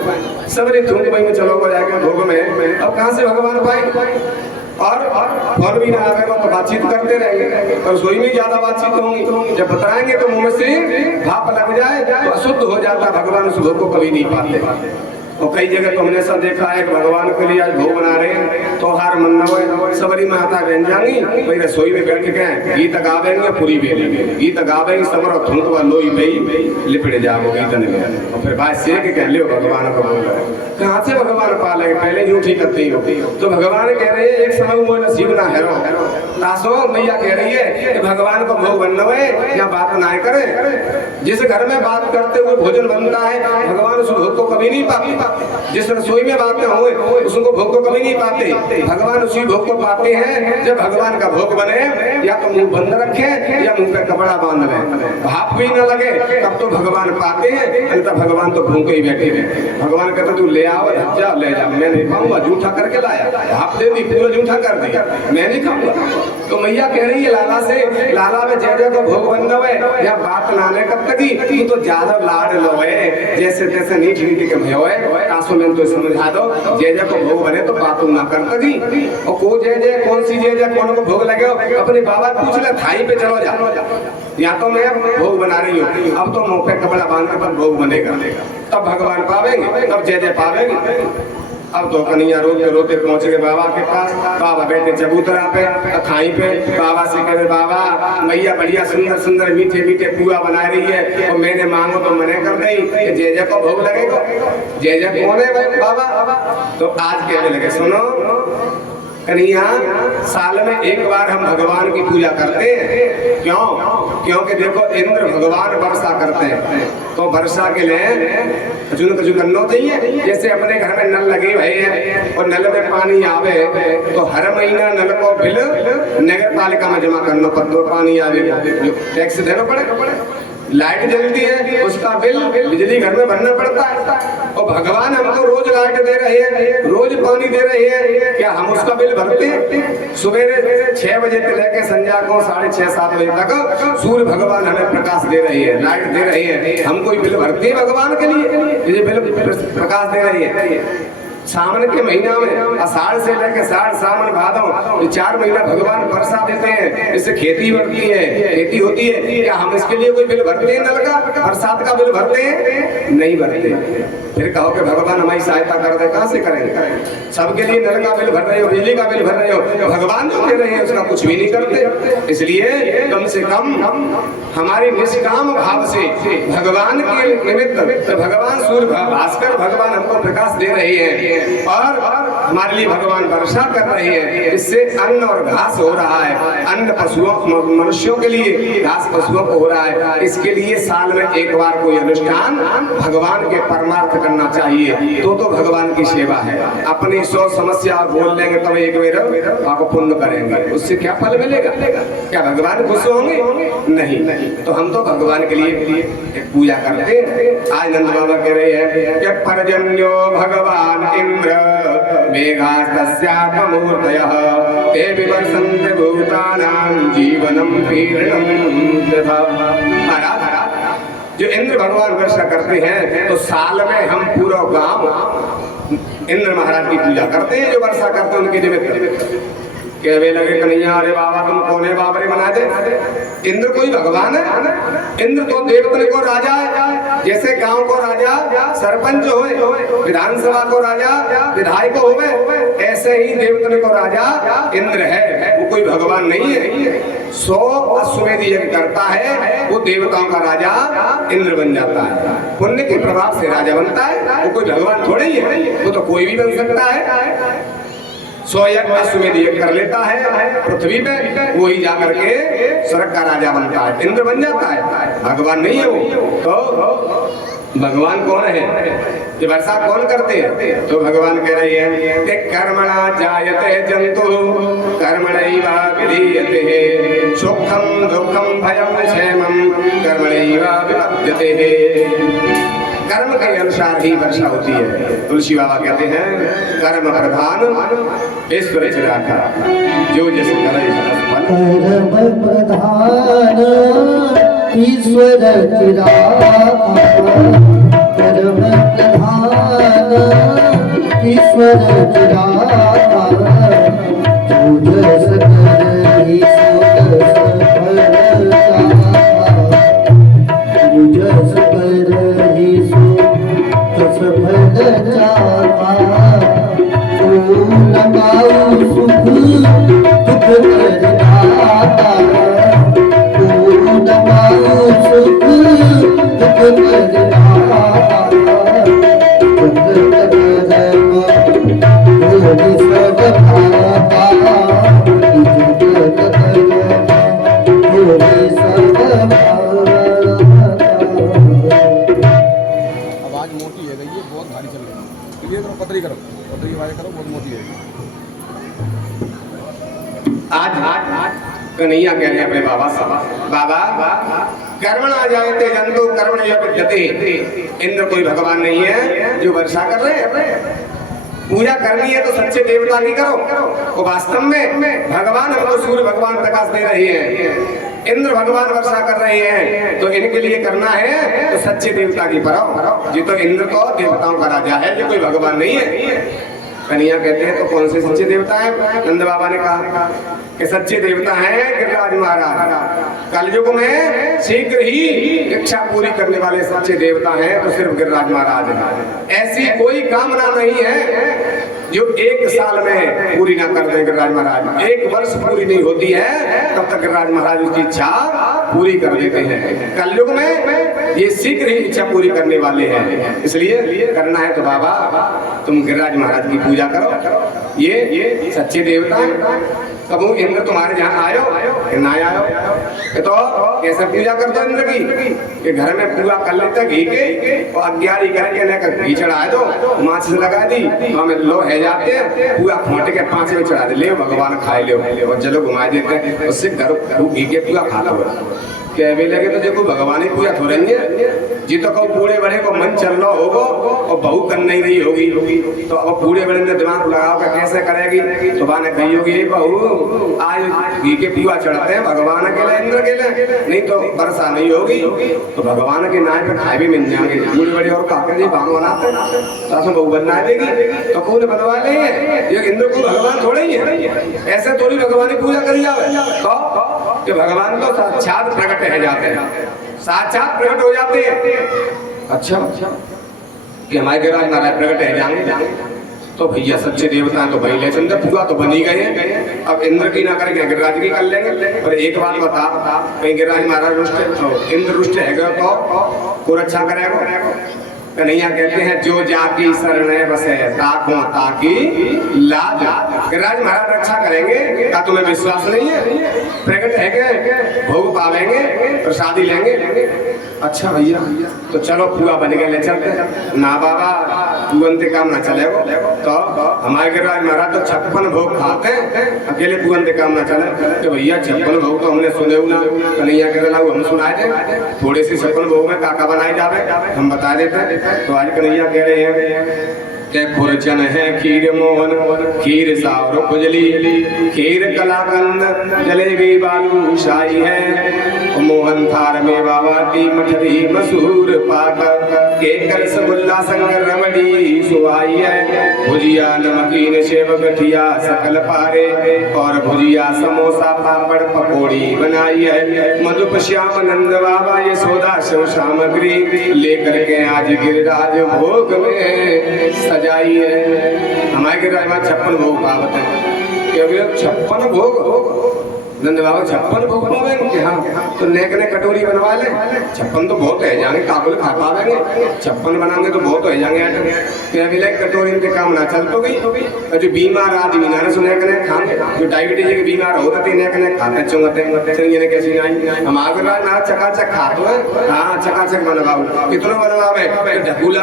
सबरे थूक वही में चलो हो जाएगा भोग में, अब कहाँ से भगवान पाए? और फोन भी ना आएगा तो बातचीत करते रहेंगे, और रसोई में ज्यादा बातचीत होंगी, जब बताएंगे तो मुंह में से भाप लग जाए तो अशुद्ध हो जाता, भगवान उस भोग को कभी नहीं पाते। और कई जगह तो हमने सब देखा है भगवान के लिए आज भोग बना रहे हैं, तो हार मन सबरी माता बहन जाएंगी वही रसोई में बैठ के गीत गावेंगे, पूरी बेलेंगे गीत गावेंगे, सबर और थूक व लोई बही लिपट जाओ गीतन में, और फिर बात से के कह लियो भगवान को बोल रहे कहाँ से भगवान पाले? पहले यूं ठीक करते ही हो। तो भगवान कह रहे हैं एक समय वो नसीब ना है तासो मैया कह रही है कि भगवान को भोग बनना है या बात ना करे। जिस घर में बात करते हुए भोजन बनता है भगवान उस भोग को कभी नहीं पाते, जिस रसोई में बातें हुए उसको भोग को कभी नहीं पाते, भगवान उसी भोग को पाते हैं जब भगवान का भोग बने, या तो मुंह बंद रखे या मुंह पे कपड़ा बांध ले, भाप भी न लगे, तब तो भगवान पाते हैं, अन्यथा भगवान तो भूखे ही बैठे रहे। भगवान कहते तू ले आओ जा ले जा, मैं नहीं खाऊंगा, जूठा करके लाया, भाप दे दी पूरा जूठा कर दिया, मैं नहीं खाऊंगा। तो मैया कह रही है लाला से, लाला में जय को भोग बन रहे या बात नाने कब तक तू तो ज्यादा लाड लो है, जैसे तैसे नहीं ठीक के भयो है, आंसू में तो समझा दो जय जय को भोग बने तो बात ना करता जी। और को जय जय कौन सी जय जय कौन को भोग लगे अपने बाबा पूछ ले, थाई पे चलो जा, या तो मैं भोग बना रही हूँ, अब तो मुंह पे कपड़ा बांध कर भोग बनेगा, तब भगवान पावेंगे, तब जय जय पावेंगे। अब तो कन्हैया रोते रोते पहुंच गए बाबा के पास, बाबा बैठे चबूतरा पे थाई पे, बाबा से कह रहे बाबा मैया बढ़िया सुंदर सुंदर मीठे मीठे पुआ बना रही है, और मैंने मांगो तो मने कर दी, जय जय को भोग लगेगा, जय जय कौन है भाई बाबा? तो आज कहने लगे सुनो कन्हैया, साल में एक बार हम भगवान की पूजा करते हैं, क्यों? क्योंकि देखो इंद्र भगवान वर्षा करते हैं, तो वर्षा के लिए कचू करना चाहिए। जैसे अपने घर में नल लगे हुए हैं और नल में पानी आवे तो हर महीना नल को बिल नगर पालिका में जमा करना पड़ता, पानी आवे टैक्स देना पड़े, लाइट जलती है उसका बिल बिजली घर में भरना पड़ता है, और भगवान हमको रोज लाइट दे रहे हैं, रोज पानी दे रहे हैं, क्या हम उसका बिल भरते हैं? सुबह 6 बजे से लेकर संध्या को 6:30-7 बजे तक सूर्य भगवान हमें प्रकाश दे रही है, लाइट दे रही है, हम कोई बिल भरते हैं भगवान के लिए? ये बिल प्रकाश दे रही है। सावन के महीना में आषाढ़ से लेकर सावन भादव 4 महीना भगवान वर्षा देते हैं, इससे खेती बढ़ती है, खेती होती है, क्या हम इसके लिए कोई बिल भरते हैं? नल का बरसात का बिल भरते हैं? नहीं भरते। फिर कहो कि भगवान हमारी सहायता कर दे, कहाँ से करेंगे? सबके लिए नल का बिल भर रहे हो, बिजली का बिल भर रहे हो, तो भगवान जो दे रहे हैं उसका कुछ भी नहीं करते। इसलिए कम से कम हमारे निष्काम भाव से भगवान के निमित्त तो भगवान सूर्य भास्कर भगवान हमको प्रकाश दे रहे हैं, और हमारे लिए भगवान वर्षा कर रहे हैं, इससे अन्न और घास हो रहा है, अन्न पशुओं मनुष्यों के लिए, घास पशुओं को हो रहा है। इसके लिए साल में एक बार कोई अनुष्ठान भगवान के परमार्थ करना चाहिए, तो भगवान की सेवा है। अपनी 100 समस्या बोल लेंगे तब एक बेर आपको पुण्य करेंगे, उससे क्या फल मिलेगा? क्या भगवान खुश होंगे? नहीं। तो हम तो भगवान के लिए पूजा करते हैं। आज नंद बाबा कह रहे हैं कि पर्जन्यो भगवान इंद्र मेघास्तस्यात्मूर्तयः ते विवर्षन्ते भूतानां जीवनं पीडनं तथा। जो इंद्र भगवान वर्षा करते हैं तो साल में हम पूरा गांव इंद्र महाराज की पूजा करते हैं, जो वर्षा करते हैं उनके निमित्त। कहवे लगे कन्हैया अरे बाबा तुम कौन है बाबरे बना दे? इंद्र कोई भगवान है? इंद्र तो देवतन को राजा है, जैसे गांव को राजा सरपंच हो, विधानसभा को राजा विधायक हो, ऐसे ही देवतन को राजा इंद्र है, वो कोई भगवान नहीं है। 100 अश्वमेध यज्ञ करता है वो देवताओं का राजा इंद्र बन जाता है, पुण्य के प्रभाव से राजा बनता है, वो कोई भगवान थोड़े ही है, वो तो कोई भी बन सकता है। स्वयं अश्वमेध यज्ञ कर लेता है पृथ्वी पे, वही जाकर के स्वर्ग का राजा बनता है, इंद्र बन जाता है। भगवान नहीं है वो तो भगवान कौन है, ये वर्षा कौन करते हैं? तो भगवान कह रही है कि कर्मणा जायते जंतु कर्मणैव विलीयते सुखम दुखम भयम क्षेमम कर्मणैव विपद्यते। कर्म के अनुसार ही वर्षा होती है। तुलसी बाबा कहते हैं कर्म प्रधान ईश्वर चिराखा, जो जैसे करे कर्म प्रधान ईश्वर चिराखा, कर्म प्रधान ईश्वर चिराखा, जो जस करहि सो तस फल चाखा, जो जस करहि सो तस फल चाखा, तू न पाऊ सुख दुख करदाता, तू न पाऊ सुख दुख करदाता, जगत कर्म भोगि सब भाता, जगत कर्म भोगि सब भाता। आवाज मोटी है गई, ये बहुत भारी चल रही है। क्लियर करो, पतरी करो, पतरी आवाज करो, बहुत मोटी है। आज कन्हैया कह रहे हैं अपने बाबा साहब, बाबा कर्मणा जायते जंतु कर्मणैव विद्यते। इंद्र कोई भगवान नहीं है जो वर्षा कर रहे हैं। पूजा करनी है तो सच्चे देवता की करो। तो वास्तव में भगवान हमको सूर्य भगवान प्रकाश दे रहे हैं, इंद्र भगवान वर्षा कर रहे हैं, तो इनके लिए करना है तो सच्चे देवता की करो। ये तो इंद्र को देवताओं का राजा है, ये कोई भगवान नहीं है। कन्हैया कहते हैं तो कौन से सच्चे देवता है? नंद बाबा ने कहा कि सच्चे देवता हैं गिरिराज महाराज। कलयुग में शीघ्र ही इच्छा पूरी करने वाले सच्चे देवता हैं तो सिर्फ गिरिराज महाराज हैं। ऐसी कोई कामना नहीं है जो एक साल में पूरी ना कर दे गिरिराज महाराज। एक वर्ष पूरी नहीं होती है तब तक गिरिराज महाराज उसकी इच्छा पूरी कर देते हैं। कलयुग में ये शीघ्र ही इच्छा पूरी करने वाले हैं, इसलिए करना है तो बाबा तुम गिरिराज महाराज की पूजा करो। ये सच्चे देवता हैं। कब इंद्र तुम्हारे यहाँ आयो कि ना आयो? तो कैसे पूजा कर दो इंद्र की कि घर में पूजा कर लेते घी के और 11 करके घी चढ़ा दो, माछ लगा दी तो हमें लो है जाते हैं, पूरा खोट के 5 में चढ़ा दे ले भगवान खाए ले और चलो घुमा देते हैं, उससे घर घी के पूरा खाता हो कहवे लगे तो देखो भगवान ही पूजा थोड़ी है। जी तो कहूँ बूढ़े बड़े को मन चल रहा होगा और बहू कर नहीं रही होगी तो अब बूढ़े बड़े ने दिमाग लगाओ कैसे करेगी? तो बाने कही होगी बहू आज घी के पूजा चढ़ाते हैं भगवान के लिए इंद्र के लिए, नहीं तो वर्षा नहीं होगी। तो भगवान के नाम पे खाए भी मिल जाएंगे। बूढ़े बड़े और काकर बांग बनाते तो बहू बनना देगी तो कौन बनवा लेंगे? ये इंद्र को भगवान थोड़े ही है, ऐसे थोड़ी भगवान की पूजा कर जाए कि भगवान तो साक्षात प्रकट है जाते हैं, साक्षात प्रकट हो जाते हैं। अच्छा कि हमारे गिरिराज महाराज प्रकट है जाएंगे तो भैया सच्चे देवता हैं तो भाई ले चंद्र पूरा तो बनी गए हैं। अब इंद्र की ना करेंगे गिरिराज की कर लेंगे। और एक बात बता, कहीं गिरिराज महाराज रुष्ट तो इंद्र रुष्ट है तो को रक्षा करेगा? कन्हैया कहते हैं जो जाकी शरण बसे ताको ताकी लाज। गिरिराज महाराज रक्षा करेंगे, क्या तुम्हें विश्वास नहीं है? प्रकट है के भोग पावेंगे, प्रसादी लेंगे। अच्छा भैया तो चलो पूरा बन गए ले चलते। ना बाबा पुअंते काम ना चलेगा तो हमारे गिरिराज महाराज तो 56 भोग खाते हैं, अकेले पुअंते काम ना चले। तो भैया 56 भोग तो हमने सुने ना, कन्हैया कहते लाओ हम सुनाए थे थोड़े से 56 भोग में काका बनाए जावे हम बता देते। तो आज कन्हैया कह रहे हैं के खुरचन है खीर मोहन खीर सावरो खुजली खीर कलाकंद जलेबी बालू शाही है मोहन थार में बाबा की मठरी मशहूर पाक केकर रसगुल्ला संग रबड़ी सुहाई है भुजिया नमकीन सेव गठिया सकल पारे और भुजिया समोसा पापड़ पकौड़ी बनाई है। मधुप श्याम नंद बाबा ये सौदा शिव सामग्री लेकर के आज गिरिराज भोग में सजाई है। हमारे गिरिराज में 56 भोग पावत है, 56 भोग नंद बाबा 56 भोग पावे हाँ तो नेक ने कटोरी बनवा ले, 56 तो बहुत है जाएंगे, काबुल खा पावेंगे, 56 बनाएंगे तो बहुत हो जाएंगे आइटम। फिर अभी लाइक कटोरी के काम ना चल तो गई। और जो बीमार आदमी ना सुने कने खाएंगे, जो डायबिटीज के बीमार होता थे नेक ने खाते चुंगते चलिए ने कैसी नहीं हम आगे ना चकाचक खा तो है। हाँ चकाचक बनवाओ, कितना बनवावे ढगुला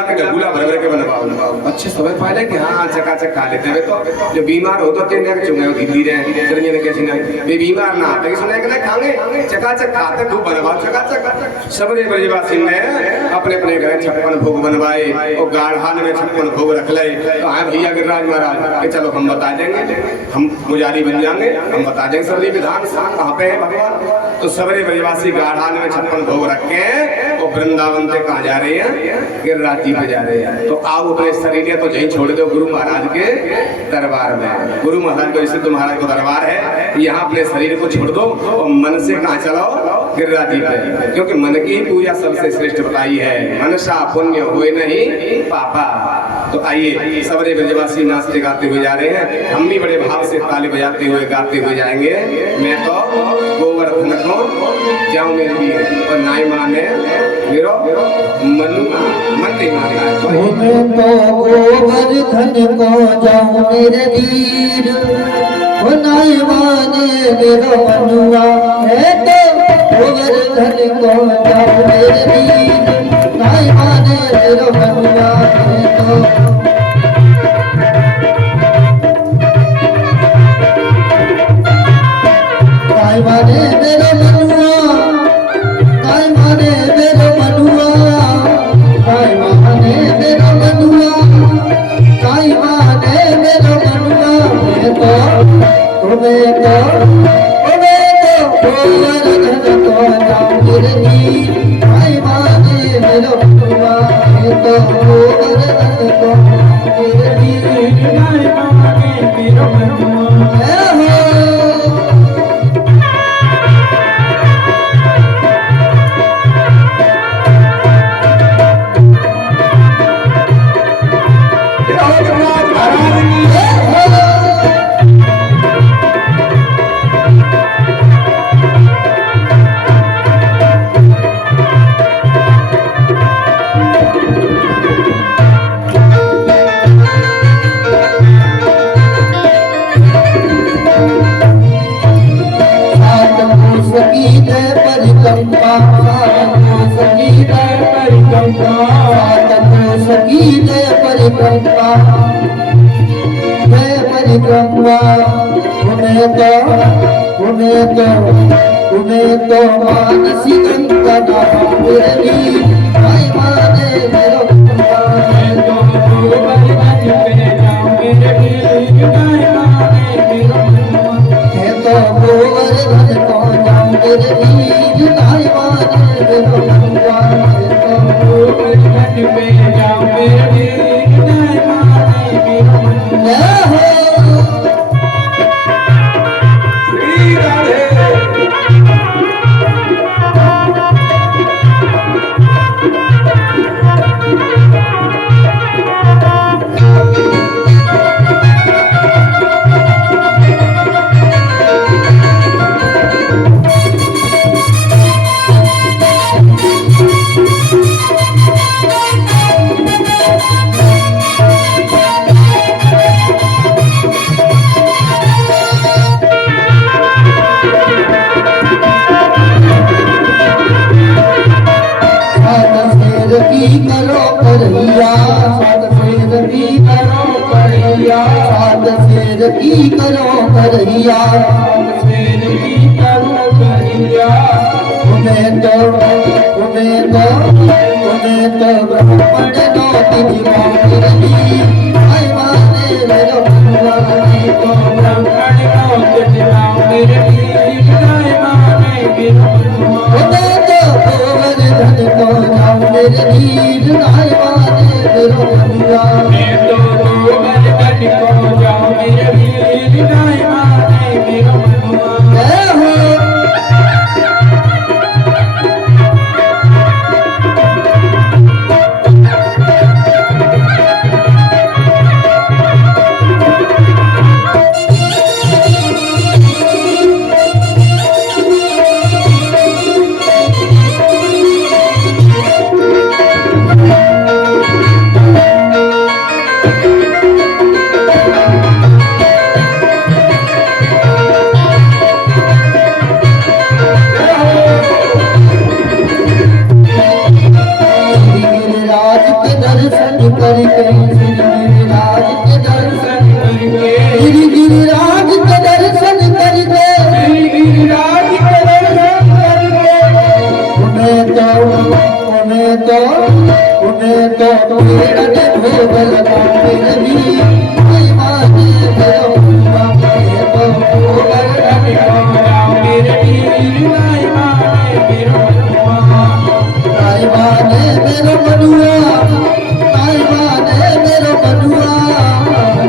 भर भर के बनवाओ, अच्छे समय पाए कि हाँ चकाचक खा लेते हैं। तो जो बीमार होता थे नेक चुंगे हिंदी रहे चलिए ने कैसी नहीं बीमार ना आते सुने कने खाएंगे चकाचक खाते खूब बनवाओ चकाचक। सबरे ब्रजवासी ने अपने अपने घर 56 भोग बनवाए और गाढ़ान में 56 भोग रख ले। तो हाँ भैया गिरिराज महाराज कि चलो हम बता देंगे, हम पुजारी बन जाएंगे, हम बता देंगे सबरी विधान कहाँ पे है भगवान। तो सबरे ब्रजवासी गाढ़ान में 56 भोग रख के और वृंदावन से कहाँ जा रहे हैं, गिरिराज जी पे जा रहे हैं। तो आओ अपने शरीर तो यहीं छोड़ दो गुरु महाराज के दरबार में। गुरु महाराज को सिद्ध महाराज को दरबार है, यहाँ अपने शरीर को छोड़ दो और मन से कहाँ चलाओ, गिरिराज जी पे। क्योंकि मन की पूजा सबसे श्रेष्ठ बताई है, मनसा पुण्य हुए नहीं पापा। तो आइए सबरे ब्रजवासी नाचते गाते हुए जा रहे हैं, हम भी बड़े भाव से ताली बजाते हुए गाते हुए जाएंगे। मैं तो गोवर्धन को जाऊं मेरे वीर और नाई माने मेरो मन नहीं माने मैं तो गोवर्धन को जाऊं मेरे वीर वो नाई माने मेरो मनुआ। है तो गोवर्धन को जाऊं मेरे वीर नाई माने मेरो मनुआ। है तो नाई माने मेरो मनुआ, नाई माने मेरो मनुआ, नाई माने मेरो मनुआ, नाई माने मेरो मनुआ। मैं तो गोवर्धन को जाऊं मेरे वीर नाई माने मेरो मनुआ। मैं तो गोवर्धन को मेरे वीर नाई माने मेरो मनुआ। उन्हें तो मानसी गंगा मेरे वीर नाई माने मेरो मनुआ। मैं तो गोवर्धन पे जाऊं मेरे वीर नाई माने मेरो मनुआ। मैं तो गोवर्धन को जाऊं मेरे वीर नाई माने मेरो मनुआ। मैं तो गोवर्धन पे जाऊं मेरे वीर नाई माने मेरो मनुआ। की करो करैया शेर की करो करैया। उन्हें तो ब्राह्मण नो तिजवा मेरी नाई माने मेरो मनुआ। तो ब्राह्मण नो तिजवा मेरी नाई माने मेरो मनुआ। उन्हें तो गोवर्धन को जाऊं मेरे वीर नाई माने मेरो मनुआ। मैं तो गोवर्धन को जाऊं मेरे वीर नाई माने मेरो मनुआ। तो पेड़ ने भोग लगावे रही माई माने मेरो बनुआ मैं तो भोग लगावे रही माई माने मेरो बनुआ माई माने मेरो बनुआ माई माने मेरो बनुआ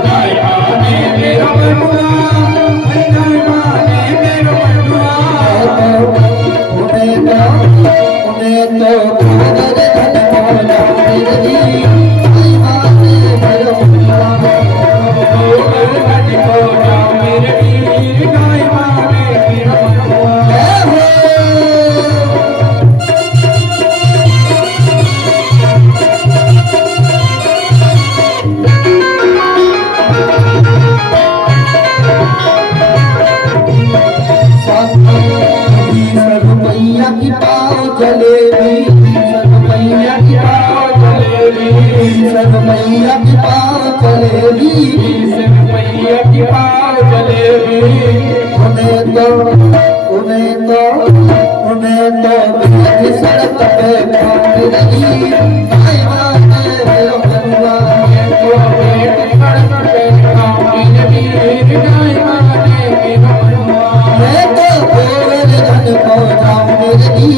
माई माने मेरो बनुआ माई माने मेरो बनुआ उन्हें तो भोग धन मोला मेरी माई माने मेरो बनुआ भोग धन मोला मेरी माई माने मेरो बनुआ मैया की पाँव जलेबी सब मैया की पाँव जलेबी सब मैया की पाँव जलेबी सब मैया की पाँव जलेबी उन्हें तो मेरी सड़क पे पाँव रही माई माने मेरो बनुआ तो मेरी सड़क पे पाँव रही माई माने मेरो बनुआ मैं तो भोग धन को जाऊं मेरी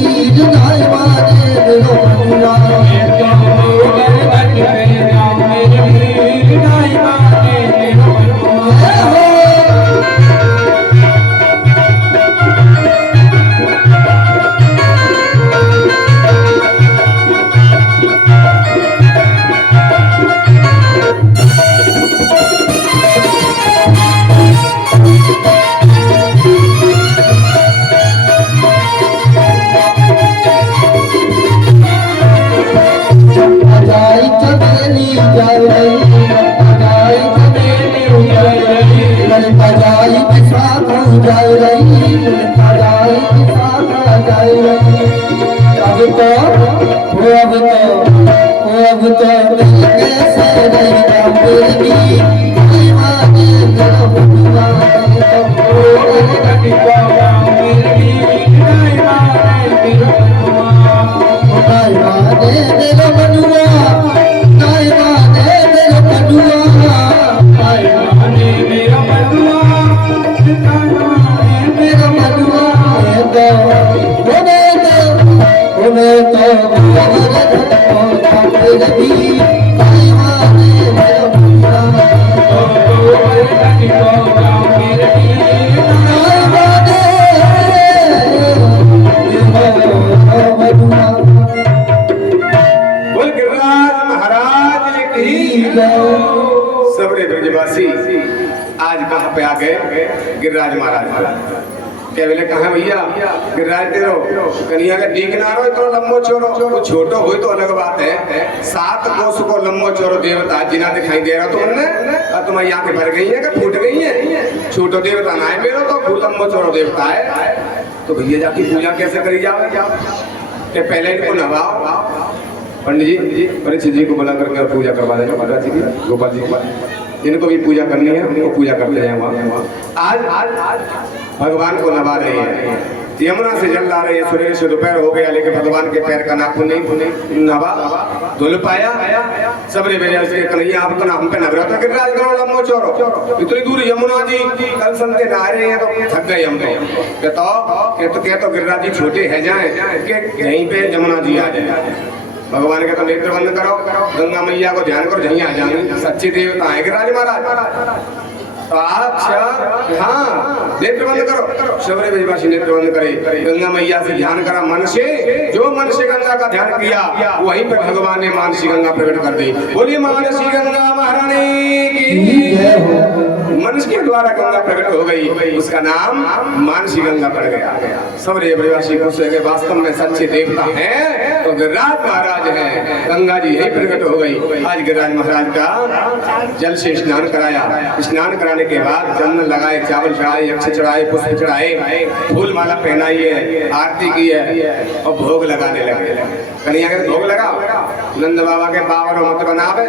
नाई माने मेरो बनुआ मैं तो भोग धन पे जाऊं मेरी नाई माने मेरो बनुआ बजाई चमेली जाय रही बजाई चमेली जाय रही बजाई के साथ जाय रही बजाई के साथ जाय रही अब तो मैं कैसे नहीं जाऊंगी माई माने मेरो बनुआ मैं तो भोग धन को जाऊं मेरी माई माने मेरो बनुआ माई माने मेरो बनुआ माई माने मेरो बनुआ माई माने मेरो बनुआ माई माने मेरो बनुआ उन्हें तो भोग धन को जाऊं रही माई माने मेरो बनुआ भोग धन को जाऊं रही माई माने मेरो बनुआ बोल गिरिराज महाराज की सबरे ब्रजवासी आज कहाँ पे आ गए गिरिराज महाराज क्या बोले कहाँ भैया गिरिराज तेरो कन्हैया का ठीक ना रहो तो लंबो चोरो छोटो हो तो अलग बात है 7 कोस को लंबो चोरो देवता जिना दिखाई दे रहा तो उनने तुम यहाँ के भर गई है कि फूट गई है छोटो देवता ना है मेरो तो फूल लंबो चोरो देवता है तो भैया जाकी पूजा कैसे करी जाओ कि पहले इनको नवाओ पंडित जी परीक्षित जी को बुला करके पूजा करवा देंगे महाराज जी की गोपाल जी की इनको भी पूजा करनी है उनको पूजा करते जाए वहाँ आज भगवान को नवा रहे हैं यमुना से जल ला रहे हैं सूर्य से दोपहर हो गया लेकिन भगवान के पैर का नाखून नहीं नवा धुल पाया सबरे बेजा से कन्हैया आप हम पे नवरात्र गिरिराज करो लंबो चोरो इतनी दूर यमुना जी कल संते नहा रहे हैं तो थक गए हम तो गिरिराज जी छोटे है जाए यहीं पे यमुना जी आ जाए भगवान के तो नेत्र बंद करो गंगा मैया को ध्यान करो जहीं आ जाएंगे सच्चे देवता है गिरिराज महाराज अच्छा हाँ नेत्र बंद करो सबरे ब्रजवासी नेत्र बंद करे गंगा मैया से ध्यान करा मन से जो मन से गंगा का ध्यान किया वहीं पे भगवान ने मानसी गंगा प्रकट कर दी बोलिए मानसी गंगा महारानी की मन के द्वारा गंगा प्रकट हो गई उसका नाम मानसी गंगा पड़ गया सबरे ब्रजवासी खुश हो गए वास्तव में सच्चे देवता हैं तो गिरिराज महाराज हैं गंगा जी यही प्रकट हो गई आज गिरिराज महाराज का जल से स्नान कराया स्नान कराने के बाद चंदन लगाए चावल चढ़ाए यक्ष चढ़ाए पुष्प चढ़ाए फूल माला पहनाई है आरती की है और भोग लगाने लगे कन्हैया के भोग लगाओ नंद बाबा के बावर मत बनावे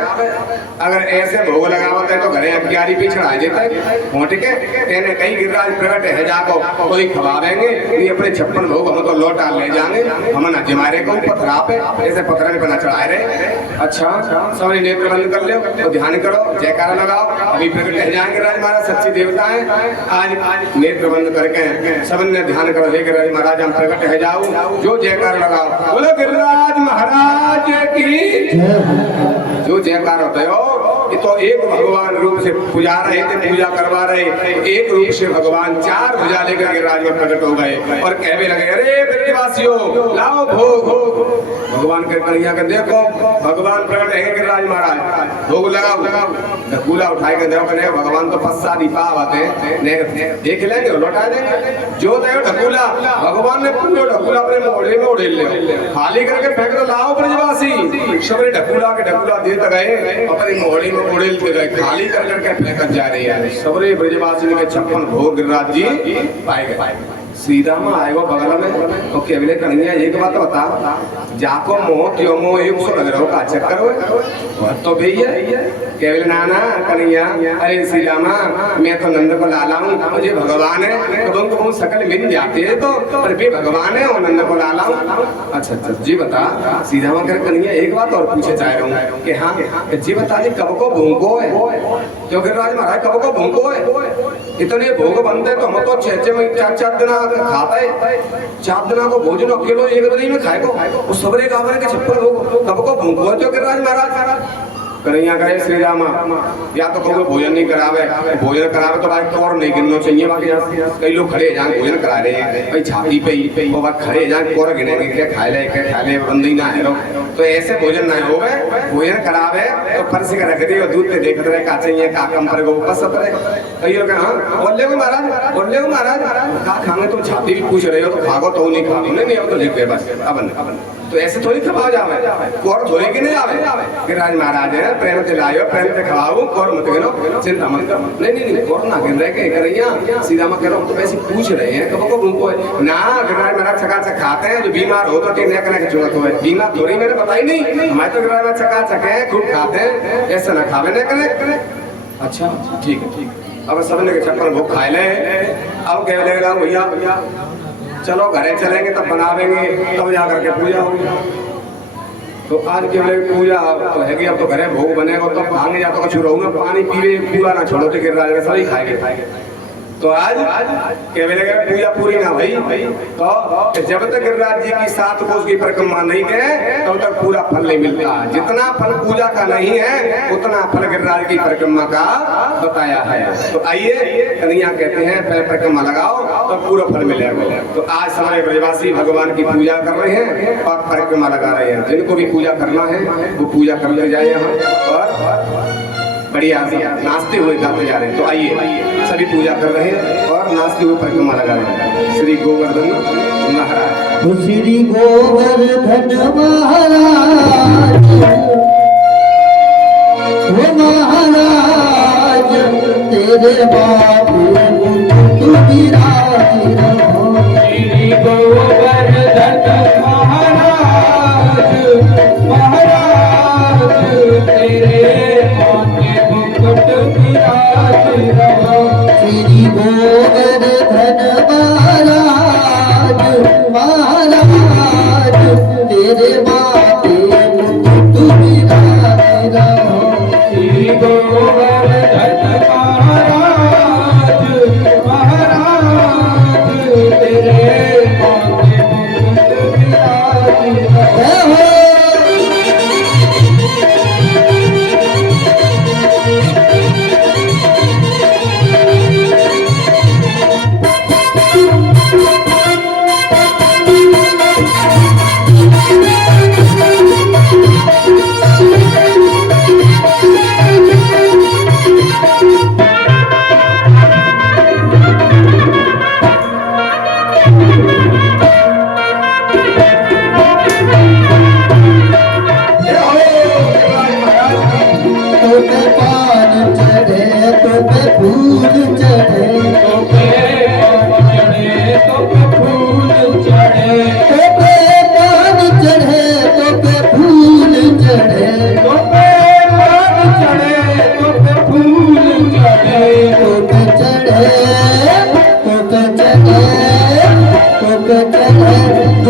अगर ऐसे भोग लगावत है तो घरे अग्यारी भी चढ़ा देता है पहुंच के कहने कहीं गिरिराज प्रकट है जाको कोई खवावेंगे नहीं अपने 56 भोग हम तो लौटा ले जाएंगे हम ना जमारे को पथरा पे ऐसे पथरा में बना चढ़ाए रहे। अच्छा सबने नेत्र बंद कर लियो तो ध्यान करो जयकारा लगाओ अभी प्रकट हो जाएंगे राज महाराज सच्ची देवता है। आज नेत्र बंद करके सबने ध्यान करो हे राज महाराज हम प्रकट हो जाओ जो जयकारा लगाओ बोलो गिरिराज महाराज की जो जयकारा होता है ये तो एक भगवान रूप से पूजा रहे थे पूजा करवा रहे एक रूप से भगवान चार भुजा लेकर गिरिराज में प्रकट हो गए और कहने लगे अरे ब्रजवासियों लाओ भोग। भगवान के कन्हैया के देखो भगवान प्रकट है गिरिराज महाराज भोग लगाओ ढकूला उठाए के देखो कन्हैया भगवान तो पस्सा दीपा आते देख लेंगे लौटा देंगे जो दे ढकूला भगवान ने पूरा ढकूला अपने मोड़े में उड़ेल ले खाली करके फेंक दो लाओ ब्रजवासी सबरे ढकूला के ढकूला देते गए अपने मोड़े में उड़ेलते गए खाली कर करके फेंकत जा रही है सबरे ब्रजवासी के 56 भोग गिरिराज जी पाए गए। सीधा में आएगा बगल में तो केवले कन्हैया एक बात बता जाको मोह क्यों मोह एक सौ लग रहा हो का चक्कर हो तो भैया केवल नाना कन्हैया अरे सीधा मैं तो नंद को लाला हूँ मुझे भगवान है तो तुमको सकल मिल जाते है तो पर भी भगवान है और नंद को लाला हूँ। अच्छा अच्छा जी बता सीधा में कर कन्हैया एक बात और पूछे चाह रहा हूँ कि हाँ जी बता जी कब को भूखो है क्योंकि राज महाराज कब को भूखो है इतने भोग बनते तो हम तो 6 महीने 4 दिन खाता है 4 दिन को भोजन अकेलो एक दिन में खाए को सबरे गावरे के 56 लोग कब को भूखो जो गिरिराज महाराज कन्हैया गए श्री रामा या तो कभी भोजन नहीं करावे भोजन करावे तो भाई कौर नहीं गिनना चाहिए बाकी कई लोग खड़े जाए भोजन करा रहे हैं भाई छाती पे वो बात खड़े जाए कौर गिनेंगे क्या खा ले बंदी ना है तो ऐसे भोजन ना हो भोजन करावे तो फर्श का रख दियो दूध पे देखते रहे का चाहिए का कम पर वो बस सब कई लोग हाँ बोल ले महाराज का खाने तुम छाती भी पूछ रहे हो तो खागो तो नहीं खाओ नहीं हो तो लिख दे बस अब तो ऐसे थोड़ी खवाओ जावे कौर थोड़ी कि नहीं आवे गिरिराज महाराज है प्रेम से लायो प्रेम से खवाओ कौर मत गिनो चिंता मत करो नहीं कौर ना गिन रहे के कन्हैया सीधा मत करो तो ऐसे पूछ रहे हैं कब को उनको है ना गिरिराज महाराज चकाचक खाते हैं जो बीमार हो तो टेने करने की जरूरत हो बीमार थोड़ी मैंने बताई नहीं हमारे तो गिरिराज महाराज चकाचक है खूब खाते हैं ऐसा ना खावे ना करे। अच्छा ठीक है अब सबने के चक्कर भूख खाए ले अब कह लेगा भैया चलो घरे चलेंगे तब बनावेंगे तब जा करके पूजा होगी तो आज के पूजा तो है अब तो घरे भोग बनेगा तो भांगे जा तो कछु रहूंगा पानी पीवे पूरा ना छोड़ो तो गिरिराज में सभी खाएंगे तो आज केवल पूजा पूरी ना भाई तो जब तक गिरिराज जी की 7 कोस की परिक्रमा नहीं गए तब तक पूरा फल नहीं मिलता जितना फल पूजा का नहीं है उतना फल गिरिराज की परिक्रमा का बताया है। तो आइए कन्हैया कहते हैं पहले परिक्रमा लगाओ तो पूरा फल मिलेगा। तो आज हमारे ब्रजवासी भगवान की पूजा कर रहे हैं और परिक्रमा लगा रहे हैं जिनको भी पूजा करना है वो पूजा कर ले जाए यहाँ और बढ़िया नाचते हुए गाते जा रहे हैं। तो आइए सभी पूजा कर रहे हैं और नाचते हुए परिक्रमा लगा रहे हैं। श्री गोवर्धन महाराज श्री गोवर्धन महाराज वो महाराज तेरे बाबू तू विराज रहो श्री गोवर्धन महाराज तेरे श्री गोवर्धन महाराज तेरे माथे मुकुट विराज रहो श्री गोवर्धन महाराज तेरे माथे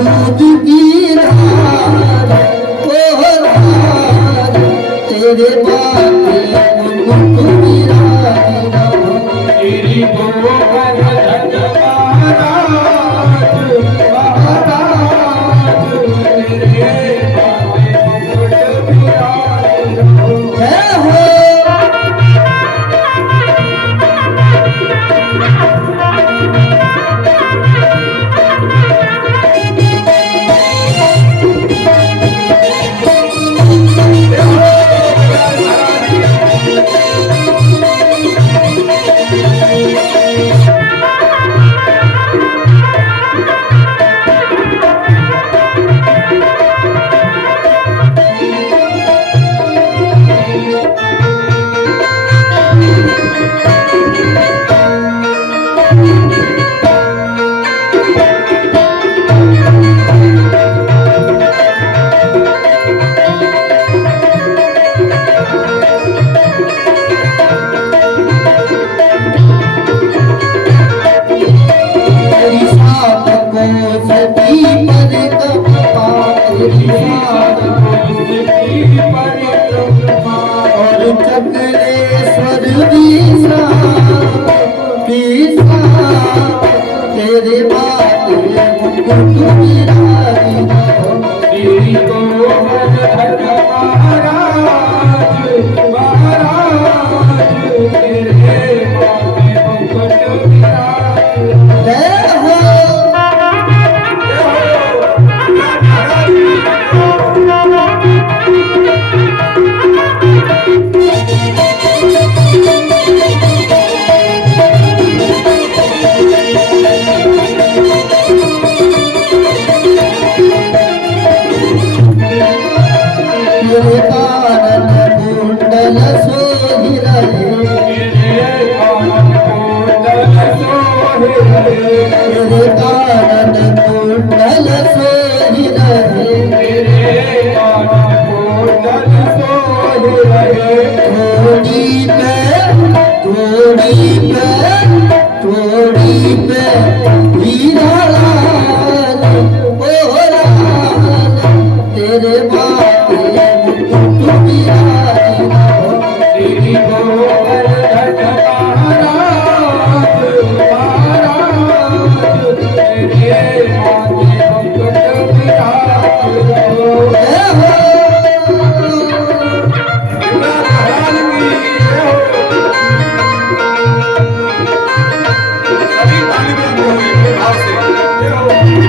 दूध की धार ओ धार तेरे बाटे मुकुट विराजना तेरी गोबर धन महाराज महाराज तेरे बाटे मुकुट विराजना है हो तेरी साथ को सती पर कपा तेरी साथ और चक्रेश्वर विषा विषा तेरे बाटे मुकुट विराजना तेरी गोबर धन महाराज महाराज तेरे बाटे मुकुट विराजना जय हो तेरे कारण कुंडल सोहि रहे तेरे कारण कुंडल सोहि रहे थोड़ी पे हीरा लाल ओ लाल तेरे बाटे मुकुट विराजना तेरी गोबर धन महाराज महाराज तेरे बाटे मुकुट विराजना जय हो सभी ताली बजाते हुए भाव से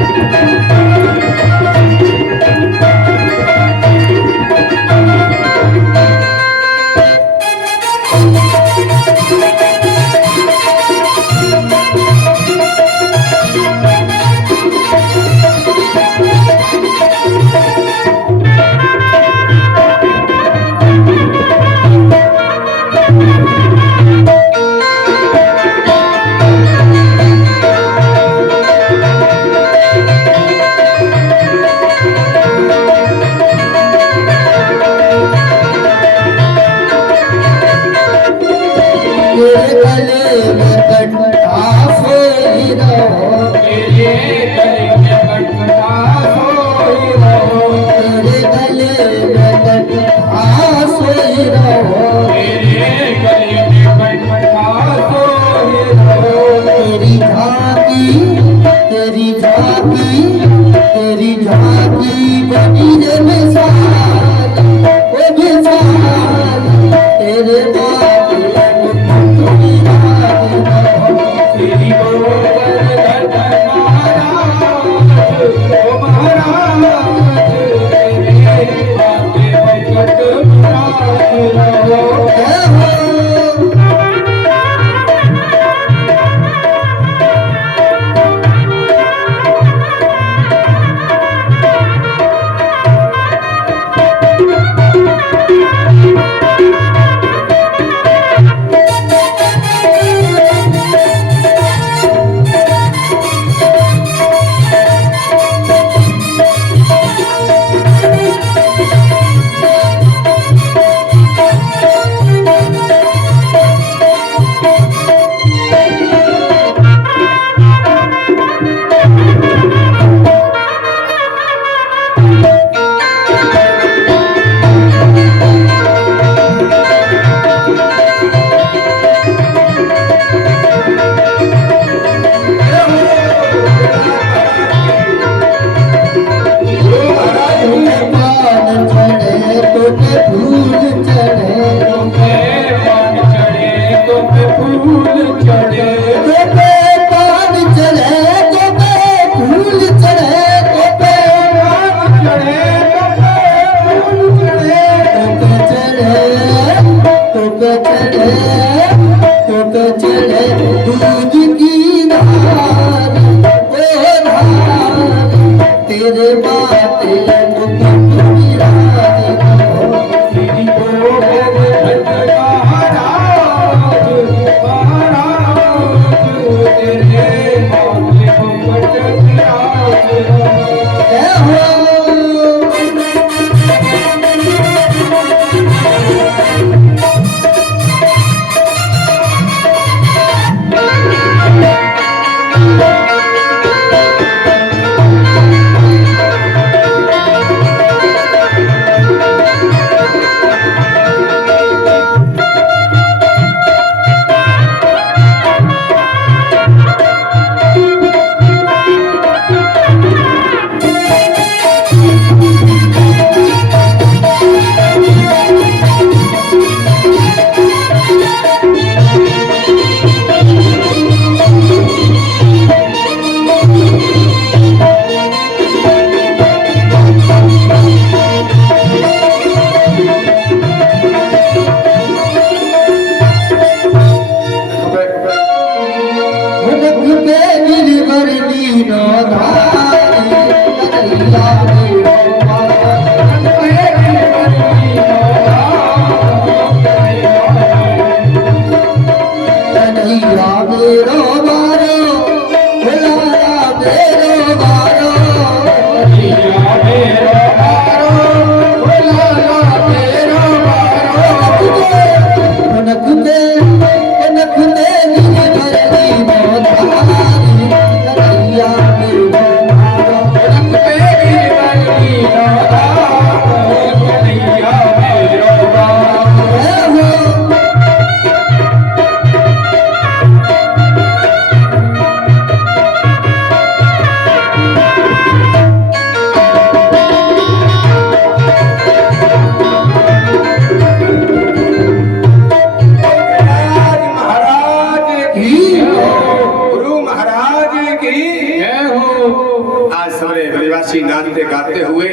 तेरे गले में कंठा सोई रहो तेरे गले में कंठा सोई रहो तेरे गले में कंठा सोई रहो तेरे गले में कंठा सोई रहो तेरी झांकी तेरी झांकी तेरी झांकी बनी रे मिसाल ओ मिसाल तेरे बाटे मुकुट विराजना तेरी गोबर धन महाराज ओ महाराज तेरे बाटे मुकुट विराजना जय हो माते मुकुट विराजितो श्री गोवर्धन महाराज महाराज तेरे माथे मुकुट विराज जय हो नाचते गाते हुए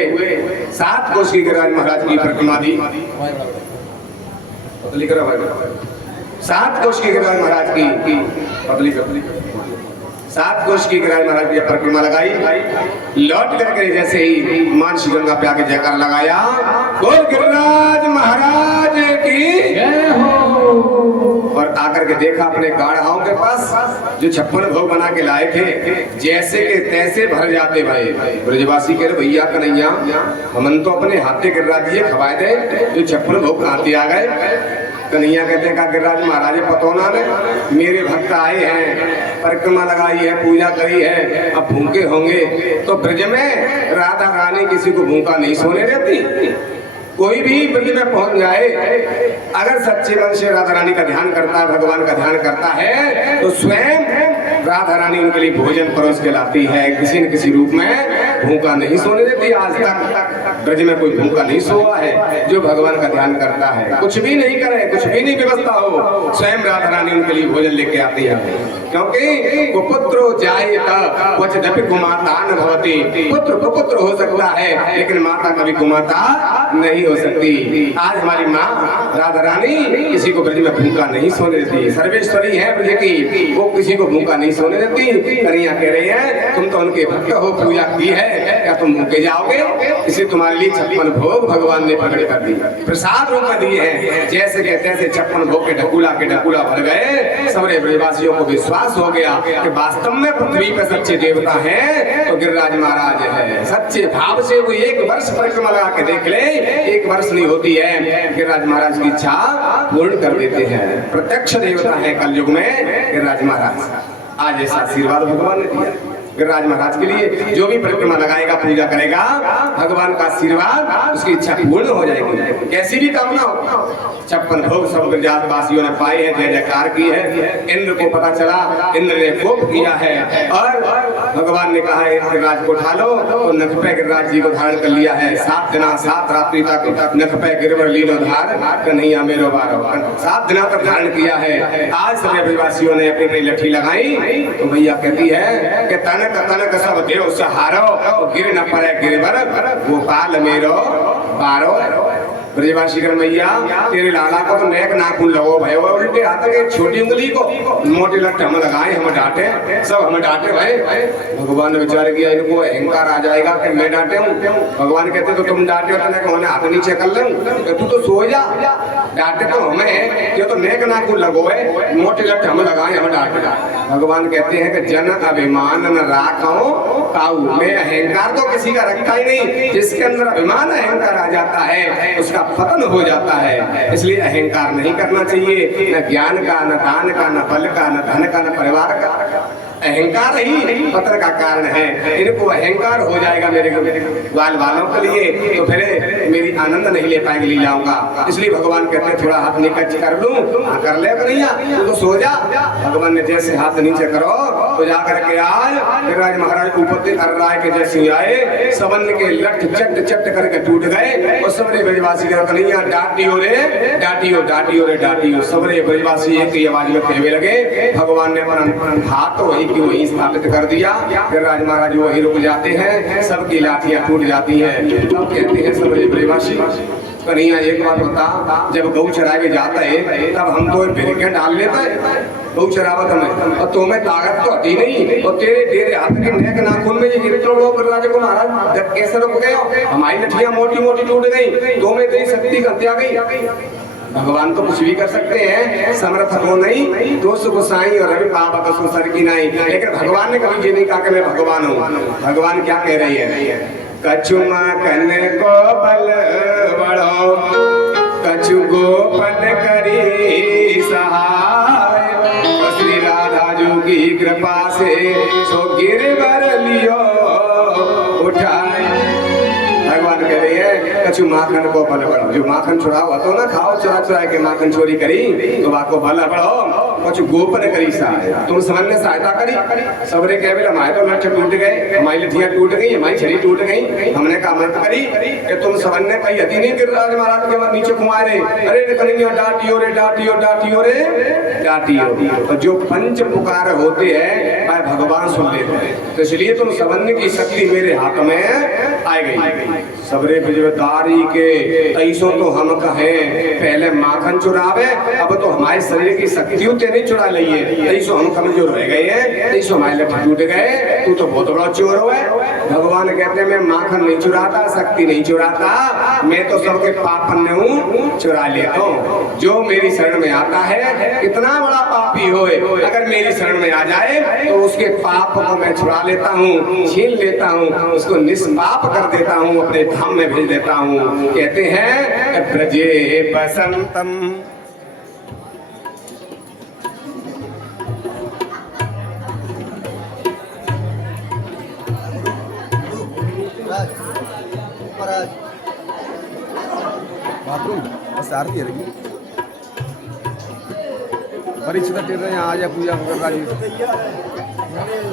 7 कोष की गिरिराज महाराज की परिक्रमा दी। 7 कोष की गिरिराज महाराज की 7 कोष की गिरिराज महाराज की परिक्रमा लगाई। लौट करके जैसे ही मानसी गंगा पे आके जयकार लगाया, बोल गिरिराज महाराज की जय हो। और आकर के देखा अपने गाढ़ाओं के पास जो 56 भोग बना के लाए थे, जैसे के तैसे भर जाते भाई। ब्रजवासी कह रहे भैया कन्हैया हमन तो अपने हाथे गिरिराज दिए खवाए थे, जो 56 भोग कहां आ गए। कन्हैया कहते का गिरिराज महाराज पतौना ने मेरे भक्त आए हैं, परिक्रमा लगाई है, पूजा करी है, अब भूखे होंगे तो ब्रज में राधा रानी किसी को भूखा नहीं सोने देती। कोई भी ब्रज में पहुंच जाए, अगर सच्चे मन से राधा रानी का ध्यान करता है, भगवान का ध्यान करता है, तो स्वयं राधा रानी उनके लिए भोजन परोस के लाती है, किसी न किसी रूप में भूखा नहीं सोने देती। आज तक ब्रज में कोई भूखा नहीं सोआ है जो भगवान का ध्यान करता है, कुछ भी नहीं करे, कुछ भी नहीं व्यवस्था हो, स्वयं राधा रानी उनके लिए भोजन लेके आती है। क्योंकि कुपुत्रो जायेता क्वचिदपि कुमाता न भवति। पुत्र कुपुत्र हो सकता है लेकिन माता कभी कुमाता नहीं हो सकती। आज हमारी माँ राधा रानी किसी को ब्रज में भूखा नहीं सोने देती, सर्वेश्वरी है ब्रज की, वो किसी को भूखा नहीं सोने देती। कन्हैया कह रही है तुम तो उनके भक्त हो, पूजा की है, क्या तुम भूखे जाओगे? इसे तुम्हारे लिए 56 भोग भगवान ने प्रकट कर दी, प्रसाद रूप में दिए हैं। जैसे कहते हैं 56 भोग के ढकुला भर गए। सबरे ब्रजवासियों को विश्वास हो गया कि वास्तव में पृथ्वी पर सच्चे देवता हैं तो गिरिराज महाराज है। सच्चे भाव से वो 1 वर्ष परिक्रमा लगा के देख ले, 1 वर्ष नहीं होती है, गिरिराज महाराज की इच्छा पूर्ण कर देते हैं। प्रत्यक्ष देवता है कलयुग में गिरिराज महाराज। आज ऐसा आशीर्वाद भगवान ने दिया गिरिराज महाराज के लिए। जो भी परिक्रमा लगाएगा, पूजा करेगा, भगवान का आशीर्वाद, उसकी इच्छा पूर्ण हो जाएगी, कैसी भी कामना हो। 56 भोग सब गिरिजात वासियों ने पाए हैं, जय जयकार की है। इंद्र को पता चला, इंद्र ने कोप किया है और भगवान ने कहा है गिरिराज को उठा लो, तो नख पे गिरिराज जी को धारण कर लिया है। 7 दिन 7 रात्रि तक नख पे गिरवर लीलो धार कन्हैया मेरो बारो, 7 दिन तक धारण किया है। आज सभी ब्रजवासियों ने अपनी अपनी लठी लगाई तो भैया कहती है कि तनक तनक सब देव सहारो, गिर न पड़े गिरवर गोपाल मेरो बारो। ब्रजवासी कर मैया तेरे लाला को तो नेक नाखून लगो भाई, वो उल्टे हाथ के छोटी उंगली को मोटे लट्टे हम लगाए, हम डांटे, सब हम डांटे भाई। भगवान ने विचार किया इनको अहंकार आ जाएगा कि मैं डांटे हूँ। भगवान कहते तो तुम डांटे हो तो उन्हें हाथ नीचे कर ले, तू तो सो जा, डांटे तो हमें, ये तो नेक नाखून लगो है, मोटे लट्टे हम लगाए, हम डांटे। भगवान कहते हैं कि जन अभिमान न राखो काऊ, मैं अहंकार तो किसी का रखा ही नहीं, जिसके अंदर अभिमान अहंकार आ जाता है उसका पतन हो जाता है। इसलिए अहंकार नहीं करना चाहिए, न ज्ञान का, न दान का, न बल का, न धन का, न परिवार का। अहंकार ही पतन का कारण है। इनको अहंकार हो जाएगा मेरे ग्वाल वालों के लिए तो फिर मेरी आनंद नहीं ले पाएंगे लीलाओं का। इसलिए भगवान कहते हैं थोड़ा हाथ नीचे कर लूं, हाँ कर ले कन्हैया, तू तो सो जा। भगवान ने जैसे हाथ नीचे करो तो जाकर के आज राज महाराज ऊपर कर रहा है कि जैसे आए सबन के लट चट चट करके टूट गए और सबरे ब्रजवासी कन्हैया डांटियो रे डांटियो, डांटियो रे डांटियो। सबरे ब्रजवासी एक ही आवाज में कहने लगे। भगवान ने अपना हाथ वही की वही स्थापित कर दिया। फिर राज महाराज वही रुक जाते हैं, सबकी लाठियां टूट जाती हैं। तब कहते हैं सबरे ब्रजवासी कन्हैया एक बात बता, जब गौ चरावे जाता है तब हम तो भिरके डाल लेता है गौ चरावत में, और तुम्हें ताकत तो आती नहीं, और तेरे हाथ के नेक नाखून में ये गिरते लोग राजा को महाराज जब कैसे रुक गए, हमारी लठियां मोटी मोटी टूट गई, तुम्हें तेरी शक्ति कत्या गई। भगवान तो कुछ भी कर सकते हैं, समर्थ हो नहीं, दोष गोसाई और रवि पाप कसु सर की नहीं। लेकिन भगवान ने कभी ये नहीं कहा कि मैं भगवान हूँ। भगवान क्या कह रही है, कछुमा कन को बल बढ़ो, कछु गोपन करी सहाय, श्री राधा जू की कृपा से सो गिरवर लियो उठाए। भगवान कह रही है कछु माखन को बल बढ़ो, जो माखन चुराओ तो ना खाओ, चुरा चुरा के माखन चोरी करी तो बाको बल बढ़ो, कुछ गोपन करी सहाय, तुम समझ में सहायता करी। सबरे कहे हमारे तो लठ टूट गए, हमारी लठियां टूट गई, हमारी छड़ी टूट गई, हमने कहा मत करी कि तुम समझ में कही हती नहीं गिरिराज महाराज के नीचे कुमारे, अरे कन्हैया डांटियो रे डांटियो, डांटियो रे डांटियो। तो जो पंच पुकार होते हैं भगवान सुन लेते हैं, तो इसलिए तुम समझने की शक्ति मेरे हाथ में आ गई। सबरे ब्रजदारी के तईसों तो हम कहें पहले माखन चुरावे, अब तो हमारे शरीर की शक्तियों ते नहीं चुरा ली है, तईसों हम कमजोर रह गए हैं, तईसों हमारे लठ टूट गए, तू तो बहुत बड़ा चोर हो है। भगवान कहते हैं मैं माखन नहीं चुराता, शक्ति नहीं चुराता, मैं तो सबके पाप हूँ चुरा लेता हूँ। जो मेरी शरण में आता है कितना बड़ा पापी होए, अगर मेरी शरण में आ जाए तो उसके पाप को मैं छुड़ा लेता हूँ, छीन लेता हूँ, उसको निष्पाप कर देता हूँ, अपने धाम में भेज देता हूँ। कहते हैं ब्रजे बसंतम, बाथरूम बस आरती है परीक्षित तीर्थ यहाँ आ जाए पूजा कर